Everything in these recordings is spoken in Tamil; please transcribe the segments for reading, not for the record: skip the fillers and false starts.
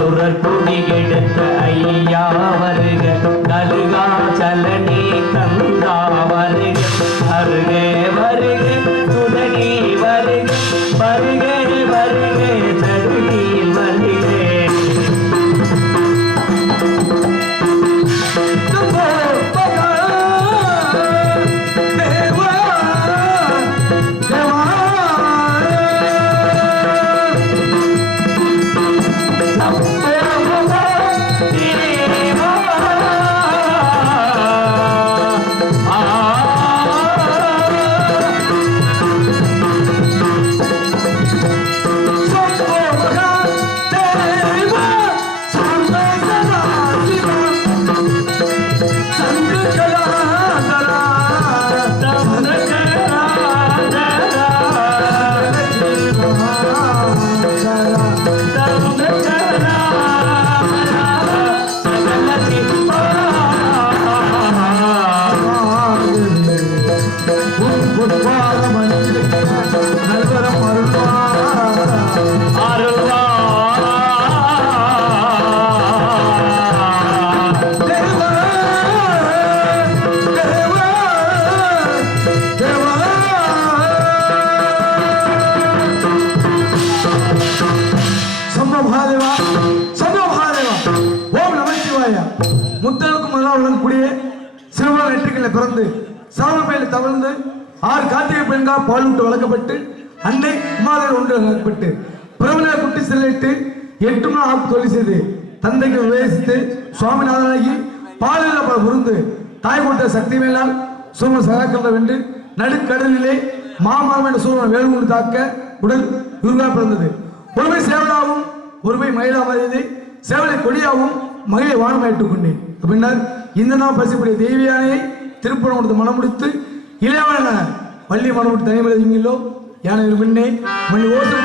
சுரர் குடி எடுத்த ஐயா வருக கழுகா சலனே கந்தா வருக வருக வருக சுதனி வருக வருக வருக சருகில் வருக பிறந்து சாமப்பையில் தவழ்ந்து 6 கார்த்திகை பெண்கள் பால் விட்டு வளர்க்கப்பட்டு அன்னை இமாலயம் ஒன்று வளர்க்கப்பட்டு பிரபல குட்டி செல்லிட்டு 8 நாள் ஆப்பு தொழில் செய்து தந்தைக்கு விவேசித்து சுவாமிநாதனாகி பாலில் பல புரிந்து தாய் கொண்ட சக்தி மேலால் சூம சகாக்கல்ல வென்று நடுக்கடலிலே மாமரம் என்ற சூழல் வேலுமூடி தாக்க உடல் துர்கா பிறந்தது. ஒருமை சேவலாவும் ஒருமை மயிலாமதி சேவலை கொடியாவும் மகிழை வானமாயிட்டுக் கொண்டேன். பின்னர் இந்த நாள் பரிசுக்கூடிய தேவியானையை திருப்பணம் கொடுத்து மனம் முடித்து இளையவன பள்ளி மனம் முடித்து தனிமலை யானை முன்னே மணி ஓசை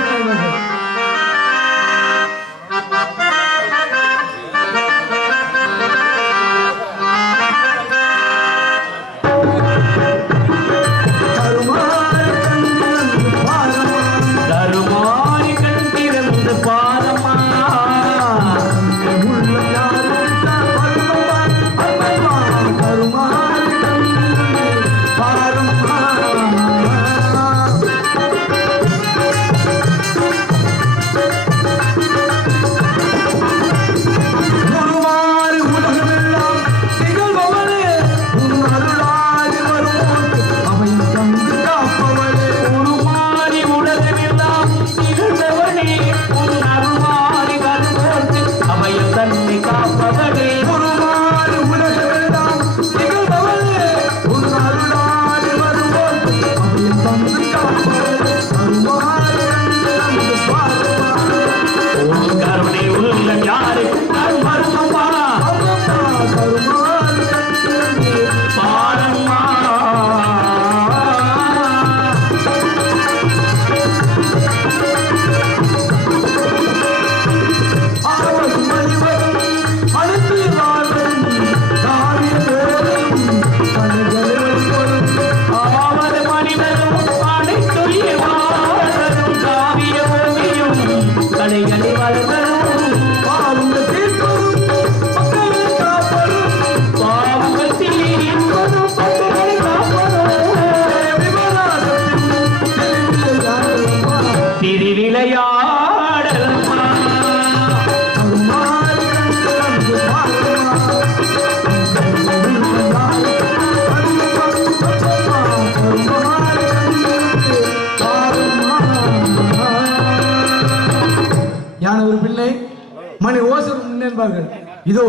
இதோ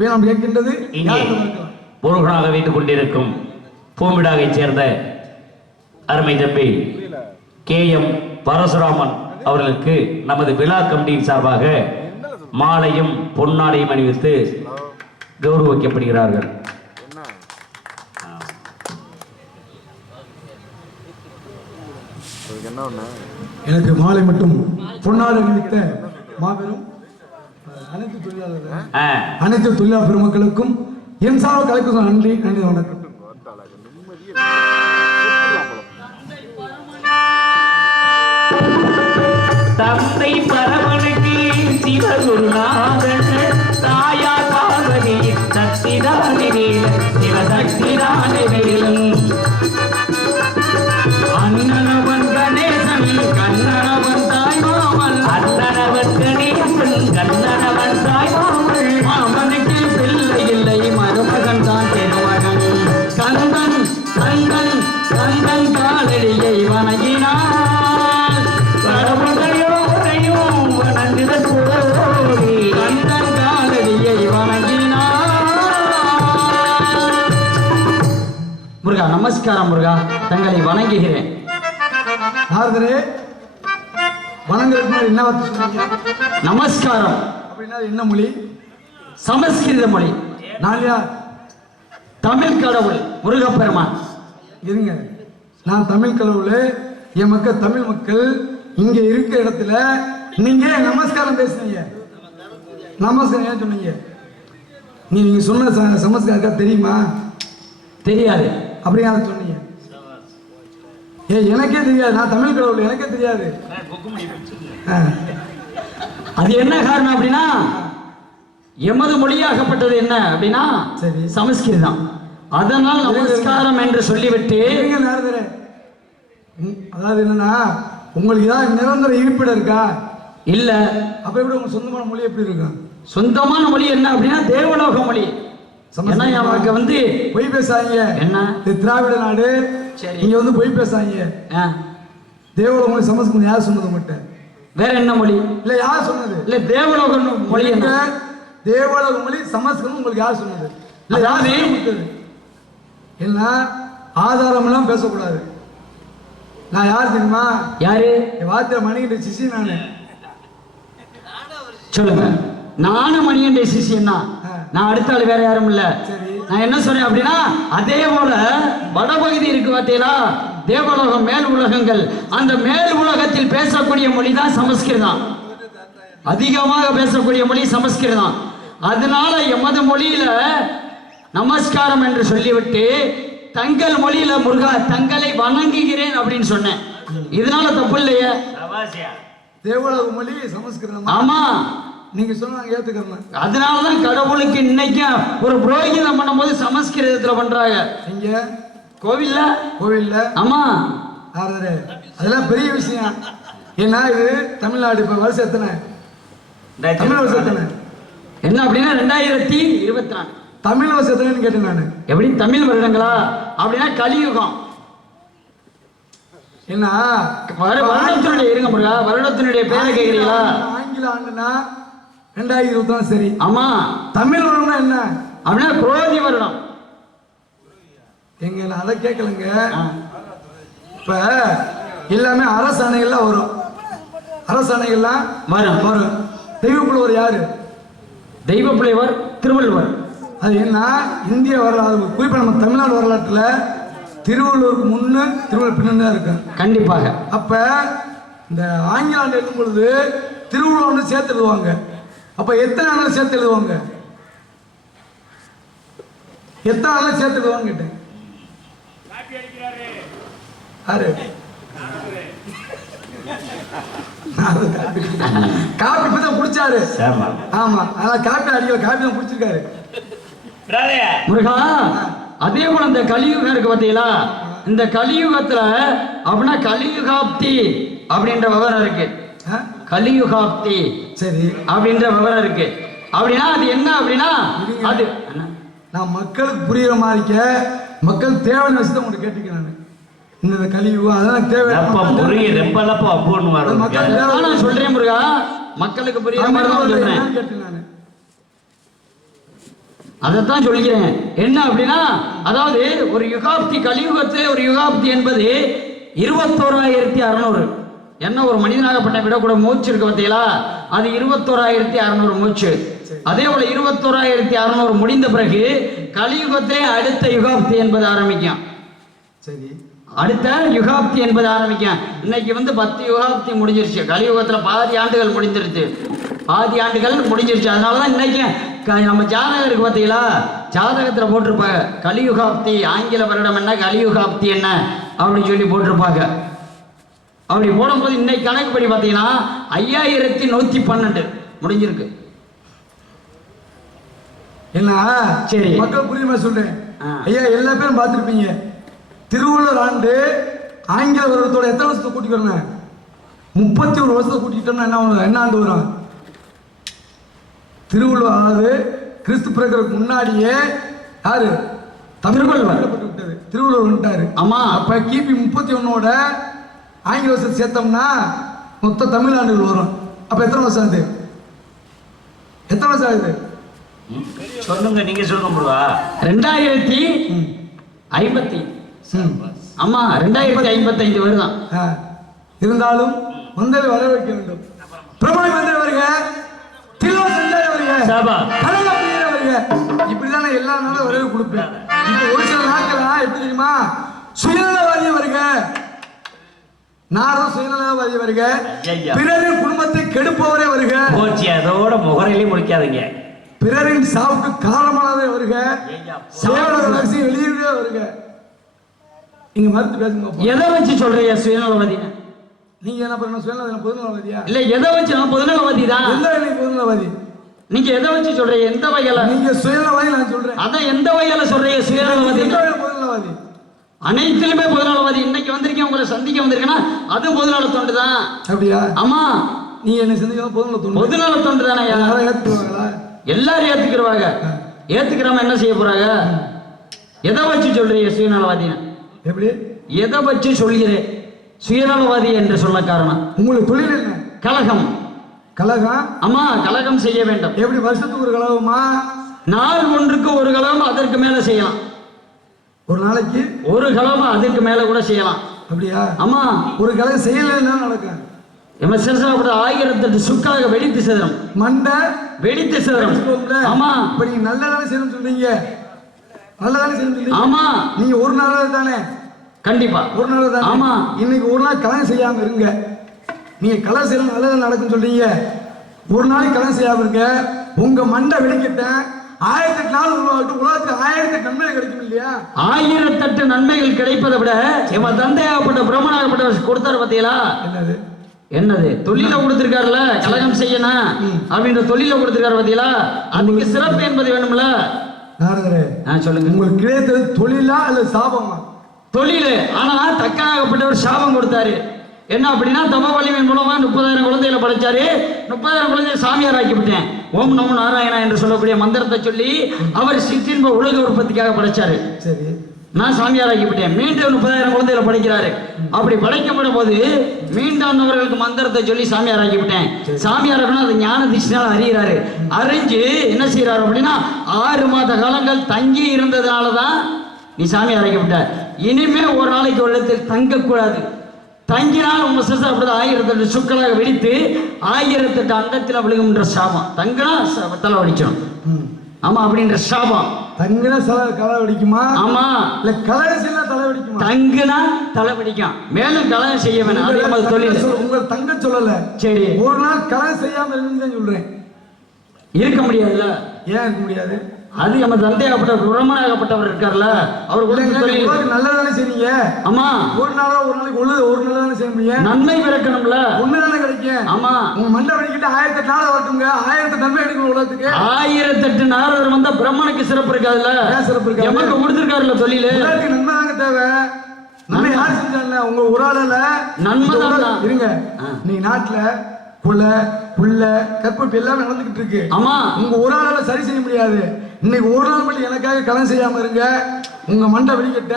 நாம் கேட்கின்றது முருகனாக வைத்துக் கொண்டிருக்கும் பூமிடாகை சேர்ந்த அருமை தம்பி KM பரசுராமன் அவர்களுக்கு நமது விழா கமிட்டியின் சார்பாக மாலையும் பொன்னாடையும் அணிவித்து கௌரவிக்கப்படுகிறார்கள். எனக்கு மாலை மட்டும் பொன்னாடை அணிவித்த மாபெரும் அனைத்து தொழிலாளர் பெருமக்களுக்கும் என் சார்பாக கலைக்கும் நன்றி நன்றி வணக்கம். தந்தை பரமனுக்கு சிவகுருநாதன் நமஸ்காரம் முருகா, தங்களை வணங்குகிறேன். நாரதரே, வணங்குறதுக்கு முன்னாடி என்ன வார்த்தை சொன்னீங்க? நமஸ்காரம் அப்படின்னா அது என்ன மொழி? சமஸ்கிருத மொழி. நான் யார்? தமிழ் கடவுள் முருகப்பெருமான். இருங்க, நான் தமிழ் கடவுள், என் மக்கள் தமிழ் மக்கள் இங்க இருக்க இடத்துல நீங்க நமஸ்காரம் பேசுனீங்க. நமஸ்காரம் ஏன் சொன்னீங்க? நீங்க சொன்ன சமஸ்காரம் தெரியுமா? தெரியாது. அப்படி யாரும் சொன்னீங்க? எனக்கே தெரியாது, நான் தமிழ் கடவுள், எனக்கே தெரியாது. அது என்ன காரணம் அப்படின்னா, எமது மொழியாகப்பட்டது என்ன அப்படின்னா சரி, சமஸ்கிருதம். அதனால் நமஸ்காரம் என்று சொல்லிவிட்டு, அதாவது என்னன்னா, உங்களுக்கு ஏதாவது நிரந்தர இருப்பிடம் இருக்கா? இல்ல. அப்ப எப்படி உங்க சொந்தமான மொழி எப்படி இருக்கும்? சொந்தமான மொழி என்ன அப்படின்னா தேவலோக மொழி. ஏன்னா நமக்கு வந்து பொய் பேசாங்க. என்ன திராவிட நாடு, இங்க வந்து பொய் பேசாங்க. தேவலோக மொழி சமஸ்கிருதம் யார் சொன்னது உங்கள்கிட்ட? வேற என்ன மொழி? இல்ல யார் சொன்னது? இல்ல தேவலோக மொழி. என்ன தேவலோக மொழி சமஸ்கிருதம் உங்களுக்கு யார் சொன்னது? இல்ல யாரு கொடுத்தது? என்ன ஆதாரம் எல்லாம் பேசக்கூடாது. நான் யார் தெரியுமா? யாரு? வாத்தியார் மணிகிட்ட சிசி நானு. சொல்லுங்க. நானும் மணிகண்ட சிஷியன் தான். நான் அடுத்த ஆள் வேற யாரும் இல்ல. நான் என்ன சொல்றேன் அப்படின்னா, அதே போல வடபகுதி இருக்கு பார்த்தீங்களா, தேவலோகம் மேல் உலகங்கள், அந்த மேல் உலகத்தில் பேசக்கூடிய மொழி தான் சமஸ்கிருதம். அதிகமாக பேசக்கூடிய மொழி சமஸ்கிருதம். அதனால எமது மொழியில நமஸ்காரம் என்று சொல்லிவிட்டு தங்கள் மொழியில முருகா தங்களை வணங்குகிறேன் அப்படின்னு சொன்னேன். இதனால தப்பு இல்லையே? தேவலோக மொழி சமஸ்கிருதம். ஆமா, நீங்க சொன்னாங்க ஏத்துக்கிறேன். அதனாலதான் கடவுளுக்கு இன்னைக்கு ஒரு புரோகிதம் பண்ணும்போது சமஸ்கிருதத்துல பண்றாங்க. இங்க கோவில்ல. கோவில்ல. ஆமா, அதெல்லாம் பெரிய விஷயம். ஏன்னா இது தமிழ்நாடு. இப்ப வருஷம் எத்தனை? தமிழ் வருஷம் எத்தனை? என்ன அப்படின்னா 2024 தமிழ் வருஷம் எத்தனைன்னு கேட்டேன் நானு. எப்படி தமிழ் வருடங்களா அப்படின்னா கலியுகம். என்ன வருடத்தினுடைய இருங்க முருகா, வருடத்தினுடைய பேரை கேட்கிறீங்களா? ஆங்கில ஆண்டுனா 2020 சரி. ஆமா. தமிழ் வருடம்னா என்ன அப்படின்னா குரோதி வருடம். எங்க அதை கேட்கலங்க. இப்ப எல்லாமே அரசாணைகள்லாம் வரும். அரசாணைகள்லாம் வரும் வரும். தெய்வப்புலவர் யாரு? தெய்வ புலவர் திருவள்ளுவர். அது என்ன இந்திய வரலாறு, குறிப்பா நம்ம தமிழ்நாடு வரலாற்றுல திருவள்ளுவருக்கு முன்னு திருவள்ளுவர் பின்னு தான் இருக்கு. கண்டிப்பாக. அப்ப இந்த ஆங்கில ஆண்டு எழுதும் பொழுது திருவள்ளுவர் சேர்த்து எழுதுவாங்க. அப்ப எத்தனை ஆண்டு சேர்த்து எழுதுவாங்க? எத்தனை ஆண்டு சேர்த்து எழுதுவாங்க கேட்டேன். காப்பி தான் குடிச்சாரு. ஆமா, அதான் காப்பி அடிக்கல, காப்பி தான் குடிச்சிருக்காரு. முருகா, அதே போல இந்த கலியுகம் இருக்கு பாத்தீங்களா, இந்த கலியுகத்துல அப்படின்னா கலியுகாப்தி அப்படின்ற விவரம் இருக்கு. கலியுகாப்தி சரி அப்படின்ற விவரம் இருக்கு. அப்படின்னா அது என்ன அப்படின்னா, அது நான் மக்களுக்கு புரியுற மாதிரிக்க மக்கள் தேவையான விஷயத்தை உங்களுக்கு கேட்டுக்கிறேன். நான் இந்த கலியுகம் அதெல்லாம் தேவை நான் சொல்றேன் முருகா, மக்களுக்கு புரியுற மாதிரி சொல்றேன். அதைத்தான் சொல்கிறேன். என்ன அப்படின்னா, அதாவது ஒரு யுகாப்தி, கலியுகத்திலே ஒரு யுகாப்தி என்பது 21,600. என்ன ஒரு மனிதனாகப்பட்ட விடக்கூட மூச்சு இருக்கு பார்த்தீங்களா, அது 21,600 மூச்சு. அதே போல 21,600 முடிந்த பிறகு கலியுகத்திலே அடுத்த யுகாப்தி என்பது ஆரம்பிக்கும். சரி, அடுத்த யுகாப்தி என்பது ஆரம்பிக்கும். இன்னைக்கு வந்து 10 யுகாப்தி முடிஞ்சிருச்சு. கலியுகத்துல பாதி ஆண்டுகள் முடிஞ்சிருச்சு. பாதி ஆண்டுகள் முடிஞ்சிருச்சு. அதனாலதான் இன்னைக்கு நம்ம ஜாதகம் இருக்கு பார்த்தீங்களா, ஜாதகத்துல போட்டிருப்பாங்க கலியுகாப்தி, ஆங்கில வருடம் என்ன, கலியுகாப்தி என்ன அப்படின்னு சொல்லி போட்டிருப்பாங்க. அப்படி போடும்போது இன்னைக்கு கணக்குப்படி பார்த்தீங்கன்னா 5112 முடிஞ்சிருக்கு. என்ன சரி, மக்கள் புரியுமா சொல்றேன். ஐயா, எல்லா பேரும் பார்த்துருப்பீங்க. திருவள்ளுவர் ஆண்டு ஆங்கில வருடத்தோட எத்தனை வருஷத்தை கூட்டிக்கிறோம்? 31 வருஷத்தை கூட்டிக்கிட்டோம்னா என்ன ஆண்டு வரும்? திருவள்ளுவர் ஆனது கிறிஸ்து பிறக்கிறதுக்கு முன்னாடியே யாரு? திருவள்ளுவர் விட்டது. திருவள்ளுவர் வந்துட்டாரு. ஆமா. அப்ப கிபி 31ஓட ஆங்கில வருஷத்தை சேர்த்தோம்னா மொத்த தமிழ்நாடுகள் வரும். அப்ப எத்தனை வருஷம் ஆகுது? எத்தனை வருஷம் ஆகுது சொல்லுங்க, நீங்க சொல்லுங்க. 2050 ஆமா 2055 வருதான். இருந்தாலும் வந்ததை வர வைக்க வேண்டும். பிரபலம் வந்தது வருக, திலோ செஞ்சாலே வருக, கனகா பிரியரே வருக. இப்படிதான் எல்லா நாளும் வரவே கொடுப்பேன். இப்போ ஒரு சில நாட்களா எப்படி தெரியுமா, சுயநலவாதி வருக, நாரும் சுயநலவாதி வருக, பிறரின் குடும்பத்தை கெடுப்பவரே வருக, அதோட முகரையிலே முடிக்காதீங்க, பிறரின் சாவுக்கு காரணமானதே வருக, சேவலரசி வெளியே வருக. நீங்க மறுத்து பேசுங்க. எதை வச்சு சொல்றீங்க சுயநலவாதி? நீங்க என்ன பண்ண சுயநலவாதி பொதுநலவாதியா? இல்ல எதை வச்சு? நான் பொதுநலவாதி தான். எந்த வகையில பொதுநலவாதி? நீங்க எதை வச்சு சொல்றீங்க? எந்த வகையில? நீங்க சுயநலவாதி நான் சொல்றேன். அதான் எந்த வகையில சொல்றீங்க சுயநலவாதி? பொதுநலவாதி அனைத்திலுமே பொதுநலவாதி. இன்னைக்கு வந்திருக்கேன், உங்களை சந்திக்க வந்திருக்கேன்னா அது பொதுநல தொண்டு தான். அப்படியா? ஆமா. நீ என்ன சந்திக்க பொதுநல தொண்டு? பொதுநல தொண்டு தானே. ஏத்துக்குவாங்களா? எல்லாரும் ஏத்துக்கிறவாங்க. ஏத்துக்கிறாம என்ன செய்ய போறாங்க? எதை வச்சு சொல்றீங்க சுயநலவாதின்னு? எப்படி? எதை வச்சு சொல்கிறேன் சுயநலவாதி என்று சொல்ல காரணம்? உங்களுக்கு தொழில் என்ன? கலகம். கலகம்? ஆமா, கலகம் செய்ய வேண்டும். எப்படி? வருஷத்துக்கு ஒரு கலகமா? நாள் ஒன்றுக்கு ஒரு கலகம், அதற்கு மேல செய்யலாம். ஒரு நாளைக்கு ஒரு கலகம், அதற்கு மேல கூட செய்யலாம். அப்படியா? ஆமா. ஒரு கலகம் செய்யலன்னா நடக்கும். அப்படி 1008 சுக்காக வெடித்து சிதறும். மண்டை வெடித்து சிதறும். ஆமா. இப்ப நீங்க நல்லதானே செய்யணும்னு சொல்றீங்க. நல்லதானே செய்யணும் சொல்றீங்க. ஆமா. நீங்க ஒரு நாள் தானே? கண்டிப்பா ஒரு நாள் தானே. ஆமா. இன்னைக்கு ஒரு நாள் கலகம் செய்யாம இருங்க. நீங்க கலகம் செய்யணும் நல்லதா நடக்கும் சொல்றீங்க. ஒரு நாளைக்கு கலகம் செய்யாம இருங்க. உங்க மண்டை வெடிக்கட்ட 1008 நாள் உருவாகட்டும். உலகத்துக்கு 1008 நன்மைகள் கிடைக்கும் இல்லையா? 1008 நன்மைகள் கிடைப்பதை விட எம தந்தையாகப்பட்ட பிரம்மனாகப்பட்ட கொடுத்தாரு பாத்தீங்களா? என்னது தொழில கொடுத்திருக்காருல, கலகம் செய்யணும் அப்படின்ற தொழில கொடுத்திருக்காரு பாத்தீங்களா? அதுக்கு சிறப்பு என்பது வேணும்ல. நாரதரே, சொல்லுங்க. உங்களுக்கு கிடைத்தது தொழிலா அல்ல சாபமா? தொழில். ஆனா தக்காகப்பட்டவர் சாபம் கொடுத்தாரு. என்ன அப்படின்னா, தம வலிமை மூலமா 30,000 குழந்தைகளை படைச்சாரு. 30,000 குழந்தைய சாமியார் ஆக்கிவிட்டேன். ஓம் நமோ நாராயணா என்று சொல்லக்கூடிய மந்திரத்தை சொல்லி அவர் சிற்றின்ப உலக உற்பத்திக்காக படைச்சாரு. சரி, நான் சாமியார் ஆக்கிவிட்டேன். மீண்டும் 30,000 குழந்தைகளை படைக்கிறாரு. அப்படி படைக்கப்படும் போது மீண்டும் அவர்களுக்கு மந்திரத்தை சொல்லி சாமியார் ஆக்கிவிட்டேன். சாமியார் அது ஞான திஷ்டால அறிகிறாரு. அறிஞ்சு என்ன செய்யறாரு அப்படின்னா, 6 மாத காலங்கள் தங்கி இருந்ததுனாலதான் நீ சாமியார் ஆக்கிவிட்ட. இனிமே ஒரு நாளைக்கு ஒரு இடத்தில் தங்கக்கூடாது. தங்கினால் உங்க சிசர் அப்படிதான் 1008 சுக்களாக வெடித்து 1008 அண்டத்தில் விழுகும்ன்ற சாபம். தங்கினா தலை வடிக்கணும். ஆமா, அப்படின்ற சாபம். தங்கினா தலை வெடிக்குமா? ஆமா. இல்ல கலகம் செய்ய தலை வெடிக்குமா? தங்கினா தலை வெடிக்கும். மேலும் கலகம் செய்ய வேணும். அதே மாதிரி தொழில். உங்க தங்க சொல்லல. சரி, ஒரு நாள் கலகம் செய்யாம இருந்து சொல்றேன். இருக்க முடியாதுல்ல. ஏன் இருக்க முடியாது? அது நம்ம தந்தையாகப்பட்ட பிரம்மனாகப்பட்டவர் இருக்கார்ல, அவர் நல்லதானே செய்றீங்க. ஆமா, ஒரு நாளைக்கு ஒரு நல்லதானே செய்ய முடியும். நன்மை பிறக்கணும்ல. ஒண்ணுதானே கிடைக்கும். ஆமா, உங்க மண்டை வெடிக்கிட்டு 1008 நாள் வரட்டுங்க. 1008 நன்மை எடுக்கணும் உலகத்துக்கு. 1008 நாள் வந்தா பிரம்மனுக்கு சிறப்பு இருக்காதுல்ல. சிறப்பு இருக்கு. எமக்கு கொடுத்துருக்காருல்ல தொழில். நன்மை தாங்க தேவை. நன்மை யார் செஞ்சாங்க? உங்க ஒரு ஆளல நன்மை தான். இருங்க, நீ நாட்டுல கொலை புள்ள கற்பு எல்லாமே நடந்துகிட்டு இருக்கு. ஆமா, உங்க ஒரு ஆளால சரி செய்ய முடியாது. இன்னைக்கு ஒரு நாள் மட்டும் எனக்காக கடன் செய்யாம இருங்க. உங்க மண்டை வெடிக்கிட்ட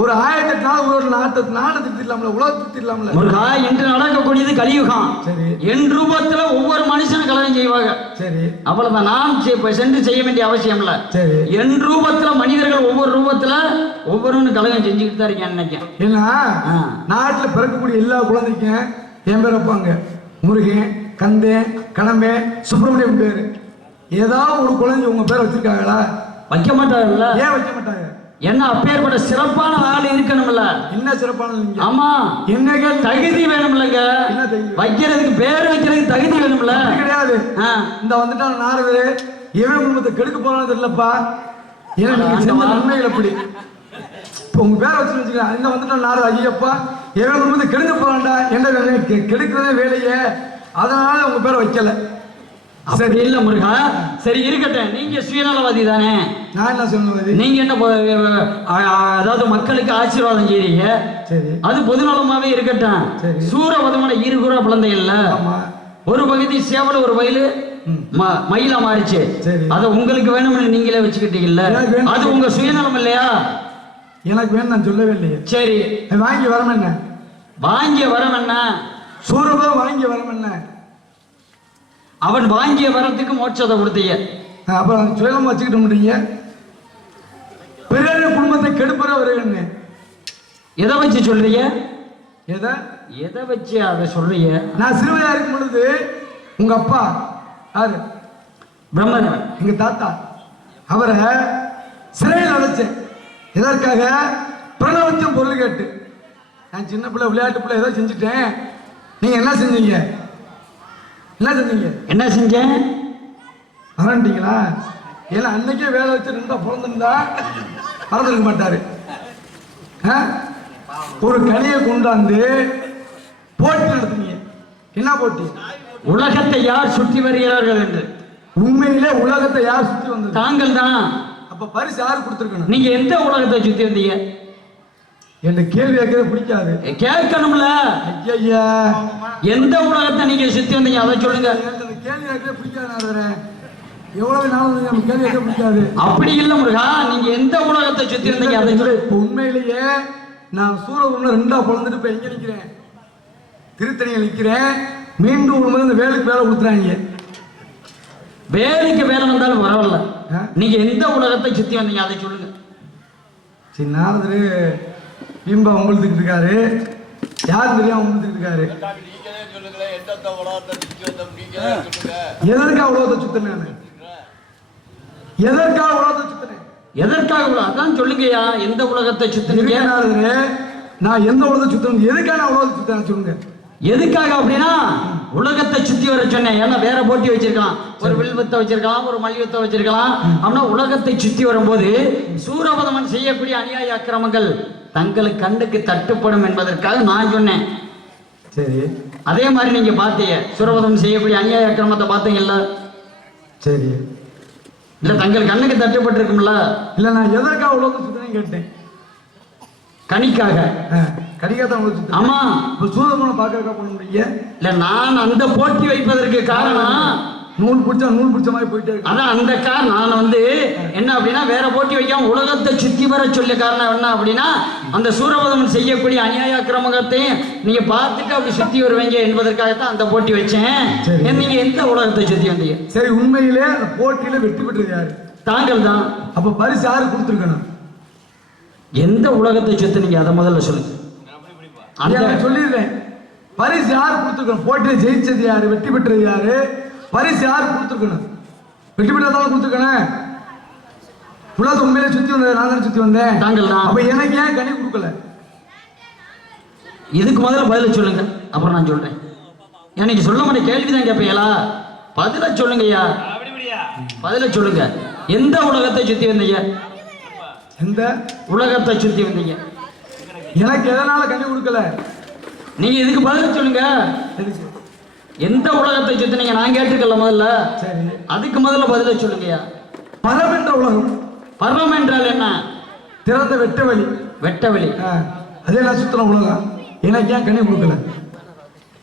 ஒரு 1008 நாள் ஒரு நாட்டை திட்டலாம்ல, உலகத்தை திட்டலாம்ல. இன்று நடக்கக்கூடியது கலியுகம். சரி, என் ரூபத்துல ஒவ்வொரு மனுஷனும் கலகம் செய்வாங்க. சரி, அவ்வளவுதான். நான் சென்று செய்ய வேண்டிய அவசியம் இல்ல. சரி, என் ரூபத்துல மனிதர்கள் ஒவ்வொரு ரூபத்துல ஒவ்வொருவனும் கலகம் செஞ்சுக்கிட்டு தான் இருக்கேன் நினைக்கிறேன். ஏன்னா நாட்டுல பிறக்கக்கூடிய எல்லா குழந்தைக்கும் என் பேர் வைப்பாங்க. முருகன், கந்தேன், கடம்பே, சுப்பிரமணியம் பேரு. ஏதாவது ஒரு குழந்தை உங்க பேரை வச்சிருக்காங்களா? வைக்க மாட்டாங்கல்ல. ஏன் வைக்க மாட்டாங்க? என்ன அப்பேற்பட்ட சிறப்பான ஆள் இருக்கணும்ல. என்ன சிறப்பான? ஆமா, என்ன தகுதி வேணும்லங்க. என்ன தகுதி? வைக்கிறதுக்கு பேர் வைக்கிறதுக்கு தகுதி வேணும்ல. கிடையாது. இந்த வந்துட்டான் நாரதரு, எவன் குடும்பத்தை கெடுக்க போறான்னு தெரியலப்பா. ஏன்னா நீங்க செஞ்ச நன்மைகள் எப்படி உங்க பேரை வச்சுக்க. இந்த வந்துட்டான் நாரத, ஐயப்பா எவன் குடும்பத்தை கெடுக்க போறான்டா. என்ன கெடுக்கிறதே வேலையே, அதனால உங்க பேரை வைக்கல. சரி, இல்ல முருகா, சரி இருக்கட்டும். நீங்க சுயநலவாதி தானே. நான் என்ன சுயநலவாதி? நீங்க என்ன அதாவது மக்களுக்கு ஆசீர்வாதம் செய்றீங்க. சரி, அது பொதுநலமாவே இருக்கட்டும். சூரவதமான 2 குரா பிளந்தை இல்ல. ஒரு பகுதி சேவல ஒரு வயலு மயிலா மாறிச்சு. அதை உங்களுக்கு வேணும்னு நீங்களே வச்சுக்கிட்டீங்கல்ல. அது உங்க சுயநலம் இல்லையா? எனக்கு வேணும் நான் சொல்லவே இல்லையே. சரி, வாங்கி வரம் என்ன? வாங்கிய வரம் என்ன? சூரபதம் வாங்கிய வரம் என்ன? அவன் வாங்கிய வரத்துக்கு மோட்சத்தை கொடுத்தீங்க. அப்புறம் சுயநலம் வச்சுக்கிட்டு முடியுங்க. பிறர் குடும்பத்தை கெடுப்பறவர் என்ன? எதை வச்சு சொல்றீங்க? எதை எதை வச்சு அதை சொல்றீங்க? நான் சிறுவையா இருக்கும் பொழுது உங்க அப்பா யாரு, பிரம்மன், எங்க தாத்தா, அவரை சிறையில் அடைச்சேன். எதற்காக? பிரணவத்தின் பொருள் கேட்டு. நான் சின்ன பிள்ளை, விளையாட்டு பிள்ளை, ஏதோ செஞ்சுட்டேன். நீங்க என்ன செஞ்சீங்க? என்ன செஞ்சீங்க? என்ன செஞ்சேன்? மறந்துட்டீங்களா? ஏன்னா அன்னைக்கே வேலை வச்சு ரெண்டா பிறந்திருந்தா மறந்துருக்க மாட்டாரு. ஒரு கனியை கொண்டாந்து போட்டி நடத்துனீங்க. என்ன போட்டி? உலகத்தை யார் சுற்றி வருகிறார்கள் என்று. உண்மையிலே உலகத்தை யார் சுற்றி வந்தது? தாங்கள் தான். அப்ப பரிசு யாரு கொடுத்திருக்கணும்? நீங்க எந்த உலகத்தை சுத்தி வந்தீங்க? என்ன கேள்வி கேட்கறது பிடிக்காது. கேட்கணும்ல. ஐயா, எந்த உலகத்தை நீங்க சுத்தி வந்தீங்க அதை சொல்லுங்க. கேள்வி கேட்கறது பிடிக்காது. எவ்வளவு நாள் நம்ம கேள்வி கேட்க பிடிக்காது. அப்படி இல்ல முருகா, நீங்க எந்த உலகத்தை சுத்தி வந்தீங்க அதை சொல்லு. இப்ப உண்மையிலேயே நான் சூரபுரம் ரெண்டா பிறந்துட்டு இப்ப எங்க நிக்கிறேன்? திருத்தணியில் நிக்கிறேன். மீண்டும் ஒரு முறை இந்த வேலுக்கு வேலை கொடுத்துறாங்க. வேலைக்கு வேலை வந்தாலும் பரவாயில்ல, நீங்க எந்த உலகத்தை சுத்தி வந்தீங்க அதை சொல்லுங்க. சரி, நாரதரு பிம்பா உங்களுத்துக்கிட்டு இருக்காரு. யாரும் தெரியாம உங்களுத்துக்கிட்டு இருக்காரு. எதற்காக உலகத்தை சுத்தினேன்? எதற்காக உலகத்தை சுத்தினேன்? எதற்காக உலகம் அதான் சொல்லுங்கய்யா. எந்த உலகத்தை சுத்தினீங்க? நாரதரு, நான் எந்த உலகத்தை சுத்தணும்? எதுக்காக உலகத்தை சுத்தினேன் சொல்லுங்க. எதுக்காக அப்படின்னா உலகத்தை சுத்தி வர சொன்னேன். ஏன்னா வேற போட்டி வச்சிருக்கலாம், ஒரு வில்வத்தை வச்சிருக்கலாம், ஒரு மல்யுத்தை வச்சிருக்கலாம். ஆனா உலகத்தை சுத்தி வரும்போது சூரபதமன் செய்யக்கூடிய அநியாய அக்கிரமங்கள் தங்களுக்கு கண்ணுக்கு தட்டுப்படும் என்பதற்காக நான் சொன்னேன். சரி, அதே மாதிரி நீங்க பார்த்தீங்க, சூரபதமன் செய்யக்கூடிய அநியாய அக்கிரமத்தை பார்த்தீங்கல்ல? சரி, இல்ல தங்கள் கண்ணுக்கு தட்டுப்பட்டு இருக்கும்ல? இல்ல, நான் எதற்காக உலகத்தை சுத்தினேன்னு கேட்டேன். கனிக்காக. கனிக்காக உலகத்தை சுத்தினேன். ஆமா, இப்ப சூரபதமனை பார்க்கறதுக்காக பண்ண முடியல. இல்ல நான் அந்த போட்டி வைப்பதற்கு காரணம் நூல் பிடிச்ச மாதிரி போயிட்டே இருக்கு. அதான் அந்த நான் வந்து என்ன அப்படின்னா வேற போட்டி வைக்காம உலகத்தை சுத்தி வர சொல்ல காரணம் என்ன அப்படின்னா அந்த சூரபதமன் செய்யக்கூடிய அநியாய அக்கிரமத்தையும் நீங்க பார்த்துட்டு அப்படி சுத்தி வருவீங்க என்பதற்காகத்தான் அந்த போட்டி வச்சேன். நீங்க எந்த உலகத்தை சுத்தி வந்தீங்க? சரி, உண்மையிலே அந்த போட்டியில வெற்றி பெற்றது யாரு? தாங்கள் தான். அப்ப பரிசு யாரு கொடுத்துருக்கணும்? எந்த உலகத்தை சுத்தி நீங்க அதை முதல்ல சொல்லுங்க. சொல்லிடுறேன். பரிசு யாரு கொடுத்துருக்கணும்? போட்டியில ஜெயிச்சது யாரு? வெற்றி பெற்றது யாரு? பரிசு யாரு கொடுத்துருக்கணும்? வெற்றி பெற்றதால கொடுத்துருக்கணும். உலகத்தை உண்மையிலே சுத்தி வந்தது நான் தானே சுத்தி வந்தேன். தாங்கள் தான். அப்ப எனக்கு ஏன் கனி கொடுக்கல? இதுக்கு முதல்ல பதில சொல்லுங்க, அப்புறம் நான் சொல்றேன். எனக்கு சொல்ல மாட்டேன், கேள்விதான் கேட்பீங்களா? பதில சொல்லுங்கய்யா, பதில சொல்லுங்க. எந்த உலகத்தை சுத்தி வந்தீங்க? எந்த உலகத்தை சுத்தி வந்தீங்க? எனக்கு எதனால கனி கொடுக்கல? நீங்க இதுக்கு பதில சொல்லுங்க. எந்த உலகத்தை சுத்தினீங்க நான் கேட்டிருக்கல முதல்ல. சரி, அதுக்கு முதல்ல பதில சொல்லுங்கய்யா. பரம் என்ற உலகம். பரம் என்றால் என்ன? திறந்த வெட்ட வழி. வெட்ட வழி. அதே நான் சுத்தின உலகம். எனக்கு ஏன் கனி கொடுக்கல?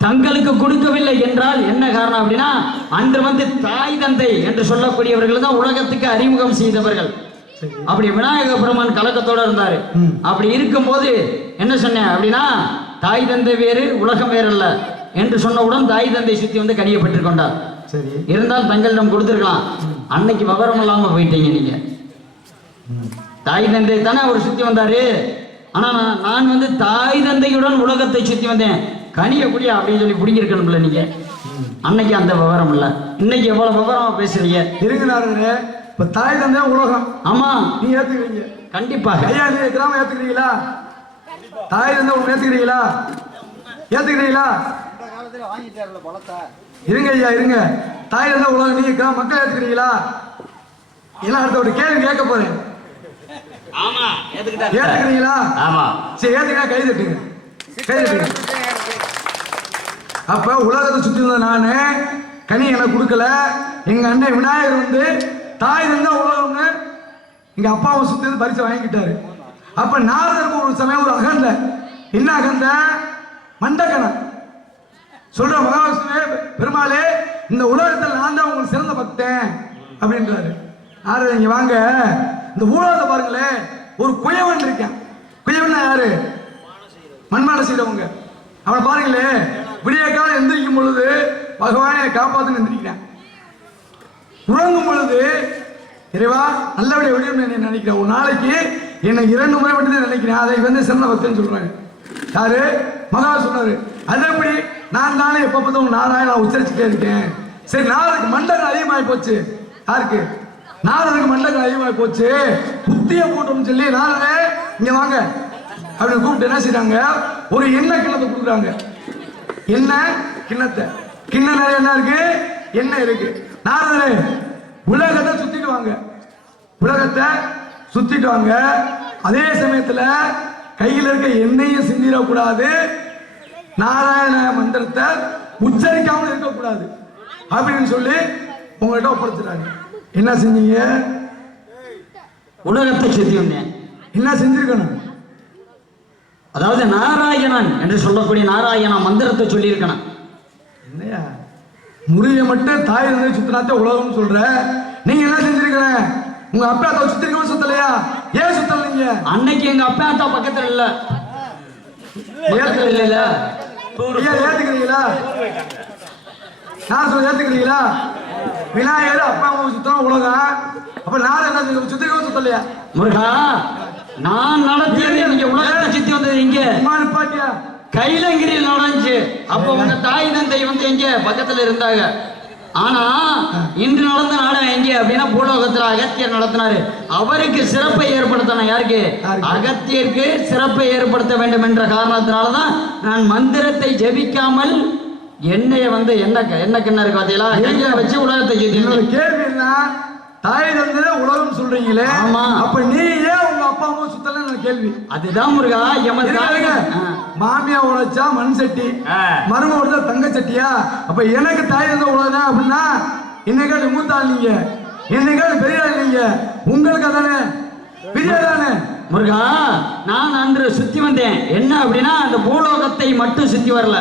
தங்களுக்கு கொடுக்கவில்லை என்றால் என்ன காரணம் அப்படின்னா அன்று வந்து தாய் தந்தை என்று சொல்லக்கூடியவர்கள் தான் உலகத்துக்கு அறிமுகம் செய்தவர்கள். அப்படி விநாயக பெருமான் கலக்கத்தோட இருந்தாரு. அப்படி இருக்கும்போது என்ன சொன்னேன் அப்படின்னா தாய் தந்தை வேறு உலகம் வேறு அல்ல என்று சொன்னவுடன் தாய் தந்தை சுத்தி வந்து கனியை பெற்றுக் கொண்டார். சரி, இருந்தால் தங்களிடம் கொடுத்துருக்கலாம். அன்னைக்கு விவரம் இல்லாம போயிட்டீங்க நீங்க. தாய் தந்தை தானே அவர் சுத்தி வந்தாரு. ஆனா நான் வந்து தாய் தந்தையுடன் உலகத்தை சுத்தி வந்தேன். கனியை குடியா அப்படின்னு சொல்லி பிடிங்கிருக்கணும்ல நீங்க. அன்னைக்கு அந்த விவரம் இல்ல. இன்னைக்கு எவ்வளவு விவரமா பேசுறீங்க? இருங்க, இப்ப தாய் தந்தையா உலகம். ஆமா, நீங்க ஏத்துக்கிறீங்க? கண்டிப்பாக. ஐயா, நீங்க கிராமம் ஏத்துக்கிறீங்களா? தாய் தந்தை உங்க ஏத்துக்கிறீங்களா? ஏத்துக்கிறீங்களா? இருங்க ஐயா, இருங்க. தாய் தந்தை உலகம், நீங்க மக்கள் ஏத்துக்கிறீங்களா? எல்லாம் அடுத்த ஒரு கேள்வி கேட்க போறேன். ஆமா, ஏத்துக்கிறீங்களா? ஆமா. சரி, ஏத்துக்க கை தட்டுங்க, கை தட்டுங்க. அப்ப உலகத்தை சுத்தி இருந்த நானு கனி எனக்கு கொடுக்கல. எங்க அண்ணன் விநாயகர் வந்து தாய் தந்தை உலகம்னு எங்க அப்பாவை சுத்தி வந்து பரிசு வாங்கிக்கிட்டாரு. அப்ப நாரதருக்கு ஒரு சமயம் ஒரு அகந்த. என்ன அகந்த? மண்டகணம் சொல்ற மகாவிஷ்ணுவே, பெருமாளே இந்த உலகத்தில் நான் தான் உங்களுக்கு சிறந்த பக்தன் அப்படின்றாரு. நாரதர், இங்க வாங்க, இந்த உலகத்தை பாருங்களேன், ஒரு குயவன் இருக்கேன். குயவன் யாரு? மண்மான செய்தவங்க. அவனை பாருங்களே, விடிய காலம் எந்திரிக்கும் பொழுது பகவானை காப்பாத்துன்னு எந்திரிக்கிறேன். உறங்கும் பொழுது இறைவா நல்லபடியா விடியும் நினைக்கிறேன். ஒரு நாளைக்கு என்னை 2 முறை மட்டும் தான் நினைக்கிறேன், அதை வந்து சிறந்த பக்தன்னு சொல்றாங்க. யாரு? மகா சொன்னாரு. அது எப்படி? நான் தானே எப்ப பார்த்தும் நாராயண உச்சரிச்சுட்டே இருக்கேன். சரி, நாரதுக்கு மண்டங்கள் அதிகமாகி போச்சு. யாருக்கு? நாரதுக்கு மண்டங்கள் அதிகமாகி போச்சு. புத்திய போட்டோம்னு சொல்லி நாரதே இங்க வாங்க அப்படின்னு கூப்பிட்டு என்ன செய்றாங்க, ஒரு எண்ணெய் கிண்ணத்தை கொடுக்குறாங்க. எண்ணெய் கிண்ணத்தை, கிண்ணம் நிறைய என்ன இருக்கு? எண்ணெய் இருக்கு. நாரதரே உலகத்தை சுத்திட்டு வாங்க, உலகத்தை சுத்திட்டு வாங்க. அதே சமயத்துல கையில் இருக்க எண்ணெயும் சிந்திடக்கூடாது, நாராயண மந்திரத்தை உச்சரிக்காமல் இருக்கக்கூடாது அப்படின்னு சொல்லி உங்கள்கிட்ட ஒப்படைச்சிட்டாங்க. என்ன செஞ்சீங்க? உலகத்தை சுத்தி வந்தேன். என்ன செஞ்சிருக்கணும்? அதாவது நாராயணன் என்று சொல்லக்கூடிய நாராயண மந்திரத்தை சொல்லி இருக்கணும். என்னையா முறிய மட்டும் தாய் இருந்து சுத்தினாத்தே உலகம் சொல்ற, நீங்க என்ன செஞ்சிருக்கிற? உங்க அப்பா அத்தா சுத்திருக்கணும் சுத்தலையா? ஏன் சுத்தல? நீங்க அன்னைக்கு எங்க அப்பா அத்தா பக்கத்துல இல்ல, பக்கத்துல இல்ல. ஏத்துக்கிறீங்களா? நான் சொல்ல ஏத்துக்கிறீங்களா? விநாயகர் அப்பா அம்மா சுத்தம் உலகம், அப்ப நான் என்ன சுத்திருக்கணும் சுத்தலையா? முருகா, நான் நடத்தியது நீங்க உலகத்தை சுத்தி வந்தது இங்க பாட்டியா கைலங்கிரியில் நடந்துச்சு. அப்ப உங்க தாய் தந்தை வந்து எங்க பக்கத்துல இருந்தாங்க. ஆனா இன்று நடந்த நாடகம் எங்க அப்படின்னா பூலோகத்துல அகத்தியர் நடத்தினாரு. அவருக்கு சிறப்பை ஏற்படுத்தணும். யாருக்கு? அகத்தியருக்கு சிறப்பை ஏற்படுத்த வேண்டும் என்ற காரணத்தினாலதான் நான் மந்திரத்தை ஜெபிக்காமல் எண்ணெய வந்து என்ன கிண்ண இருக்கு பாத்தீங்களா, கையில வச்சு உலகத்தை சுத்தி. கேள்வி என்ன? தாய் தந்தை உலகம் சொல்றீங்களே, ஆமா, அப்ப நீ ஏன் உங்க அப்பா அம்மா சுத்தலன்னு கேள்வி. அதுதான் முருகா. மாமியா உழைச்சா மண் சட்டி, மரும உழைச்சா தங்க சட்டியா? அப்ப எனக்கு தாய் தந்தை உலகம் அப்படின்னா இன்னைக்கு மூத்த ஆள் நீங்க, என்னைக்காவது பெரிய ஆள் நீங்க, உங்களுக்கு அதானே பெரிய தானே. முருகா, நான் அன்று சுத்தி வந்தேன். என்ன அப்படின்னா அந்த பூலோகத்தை மட்டும் சுத்தி வரல,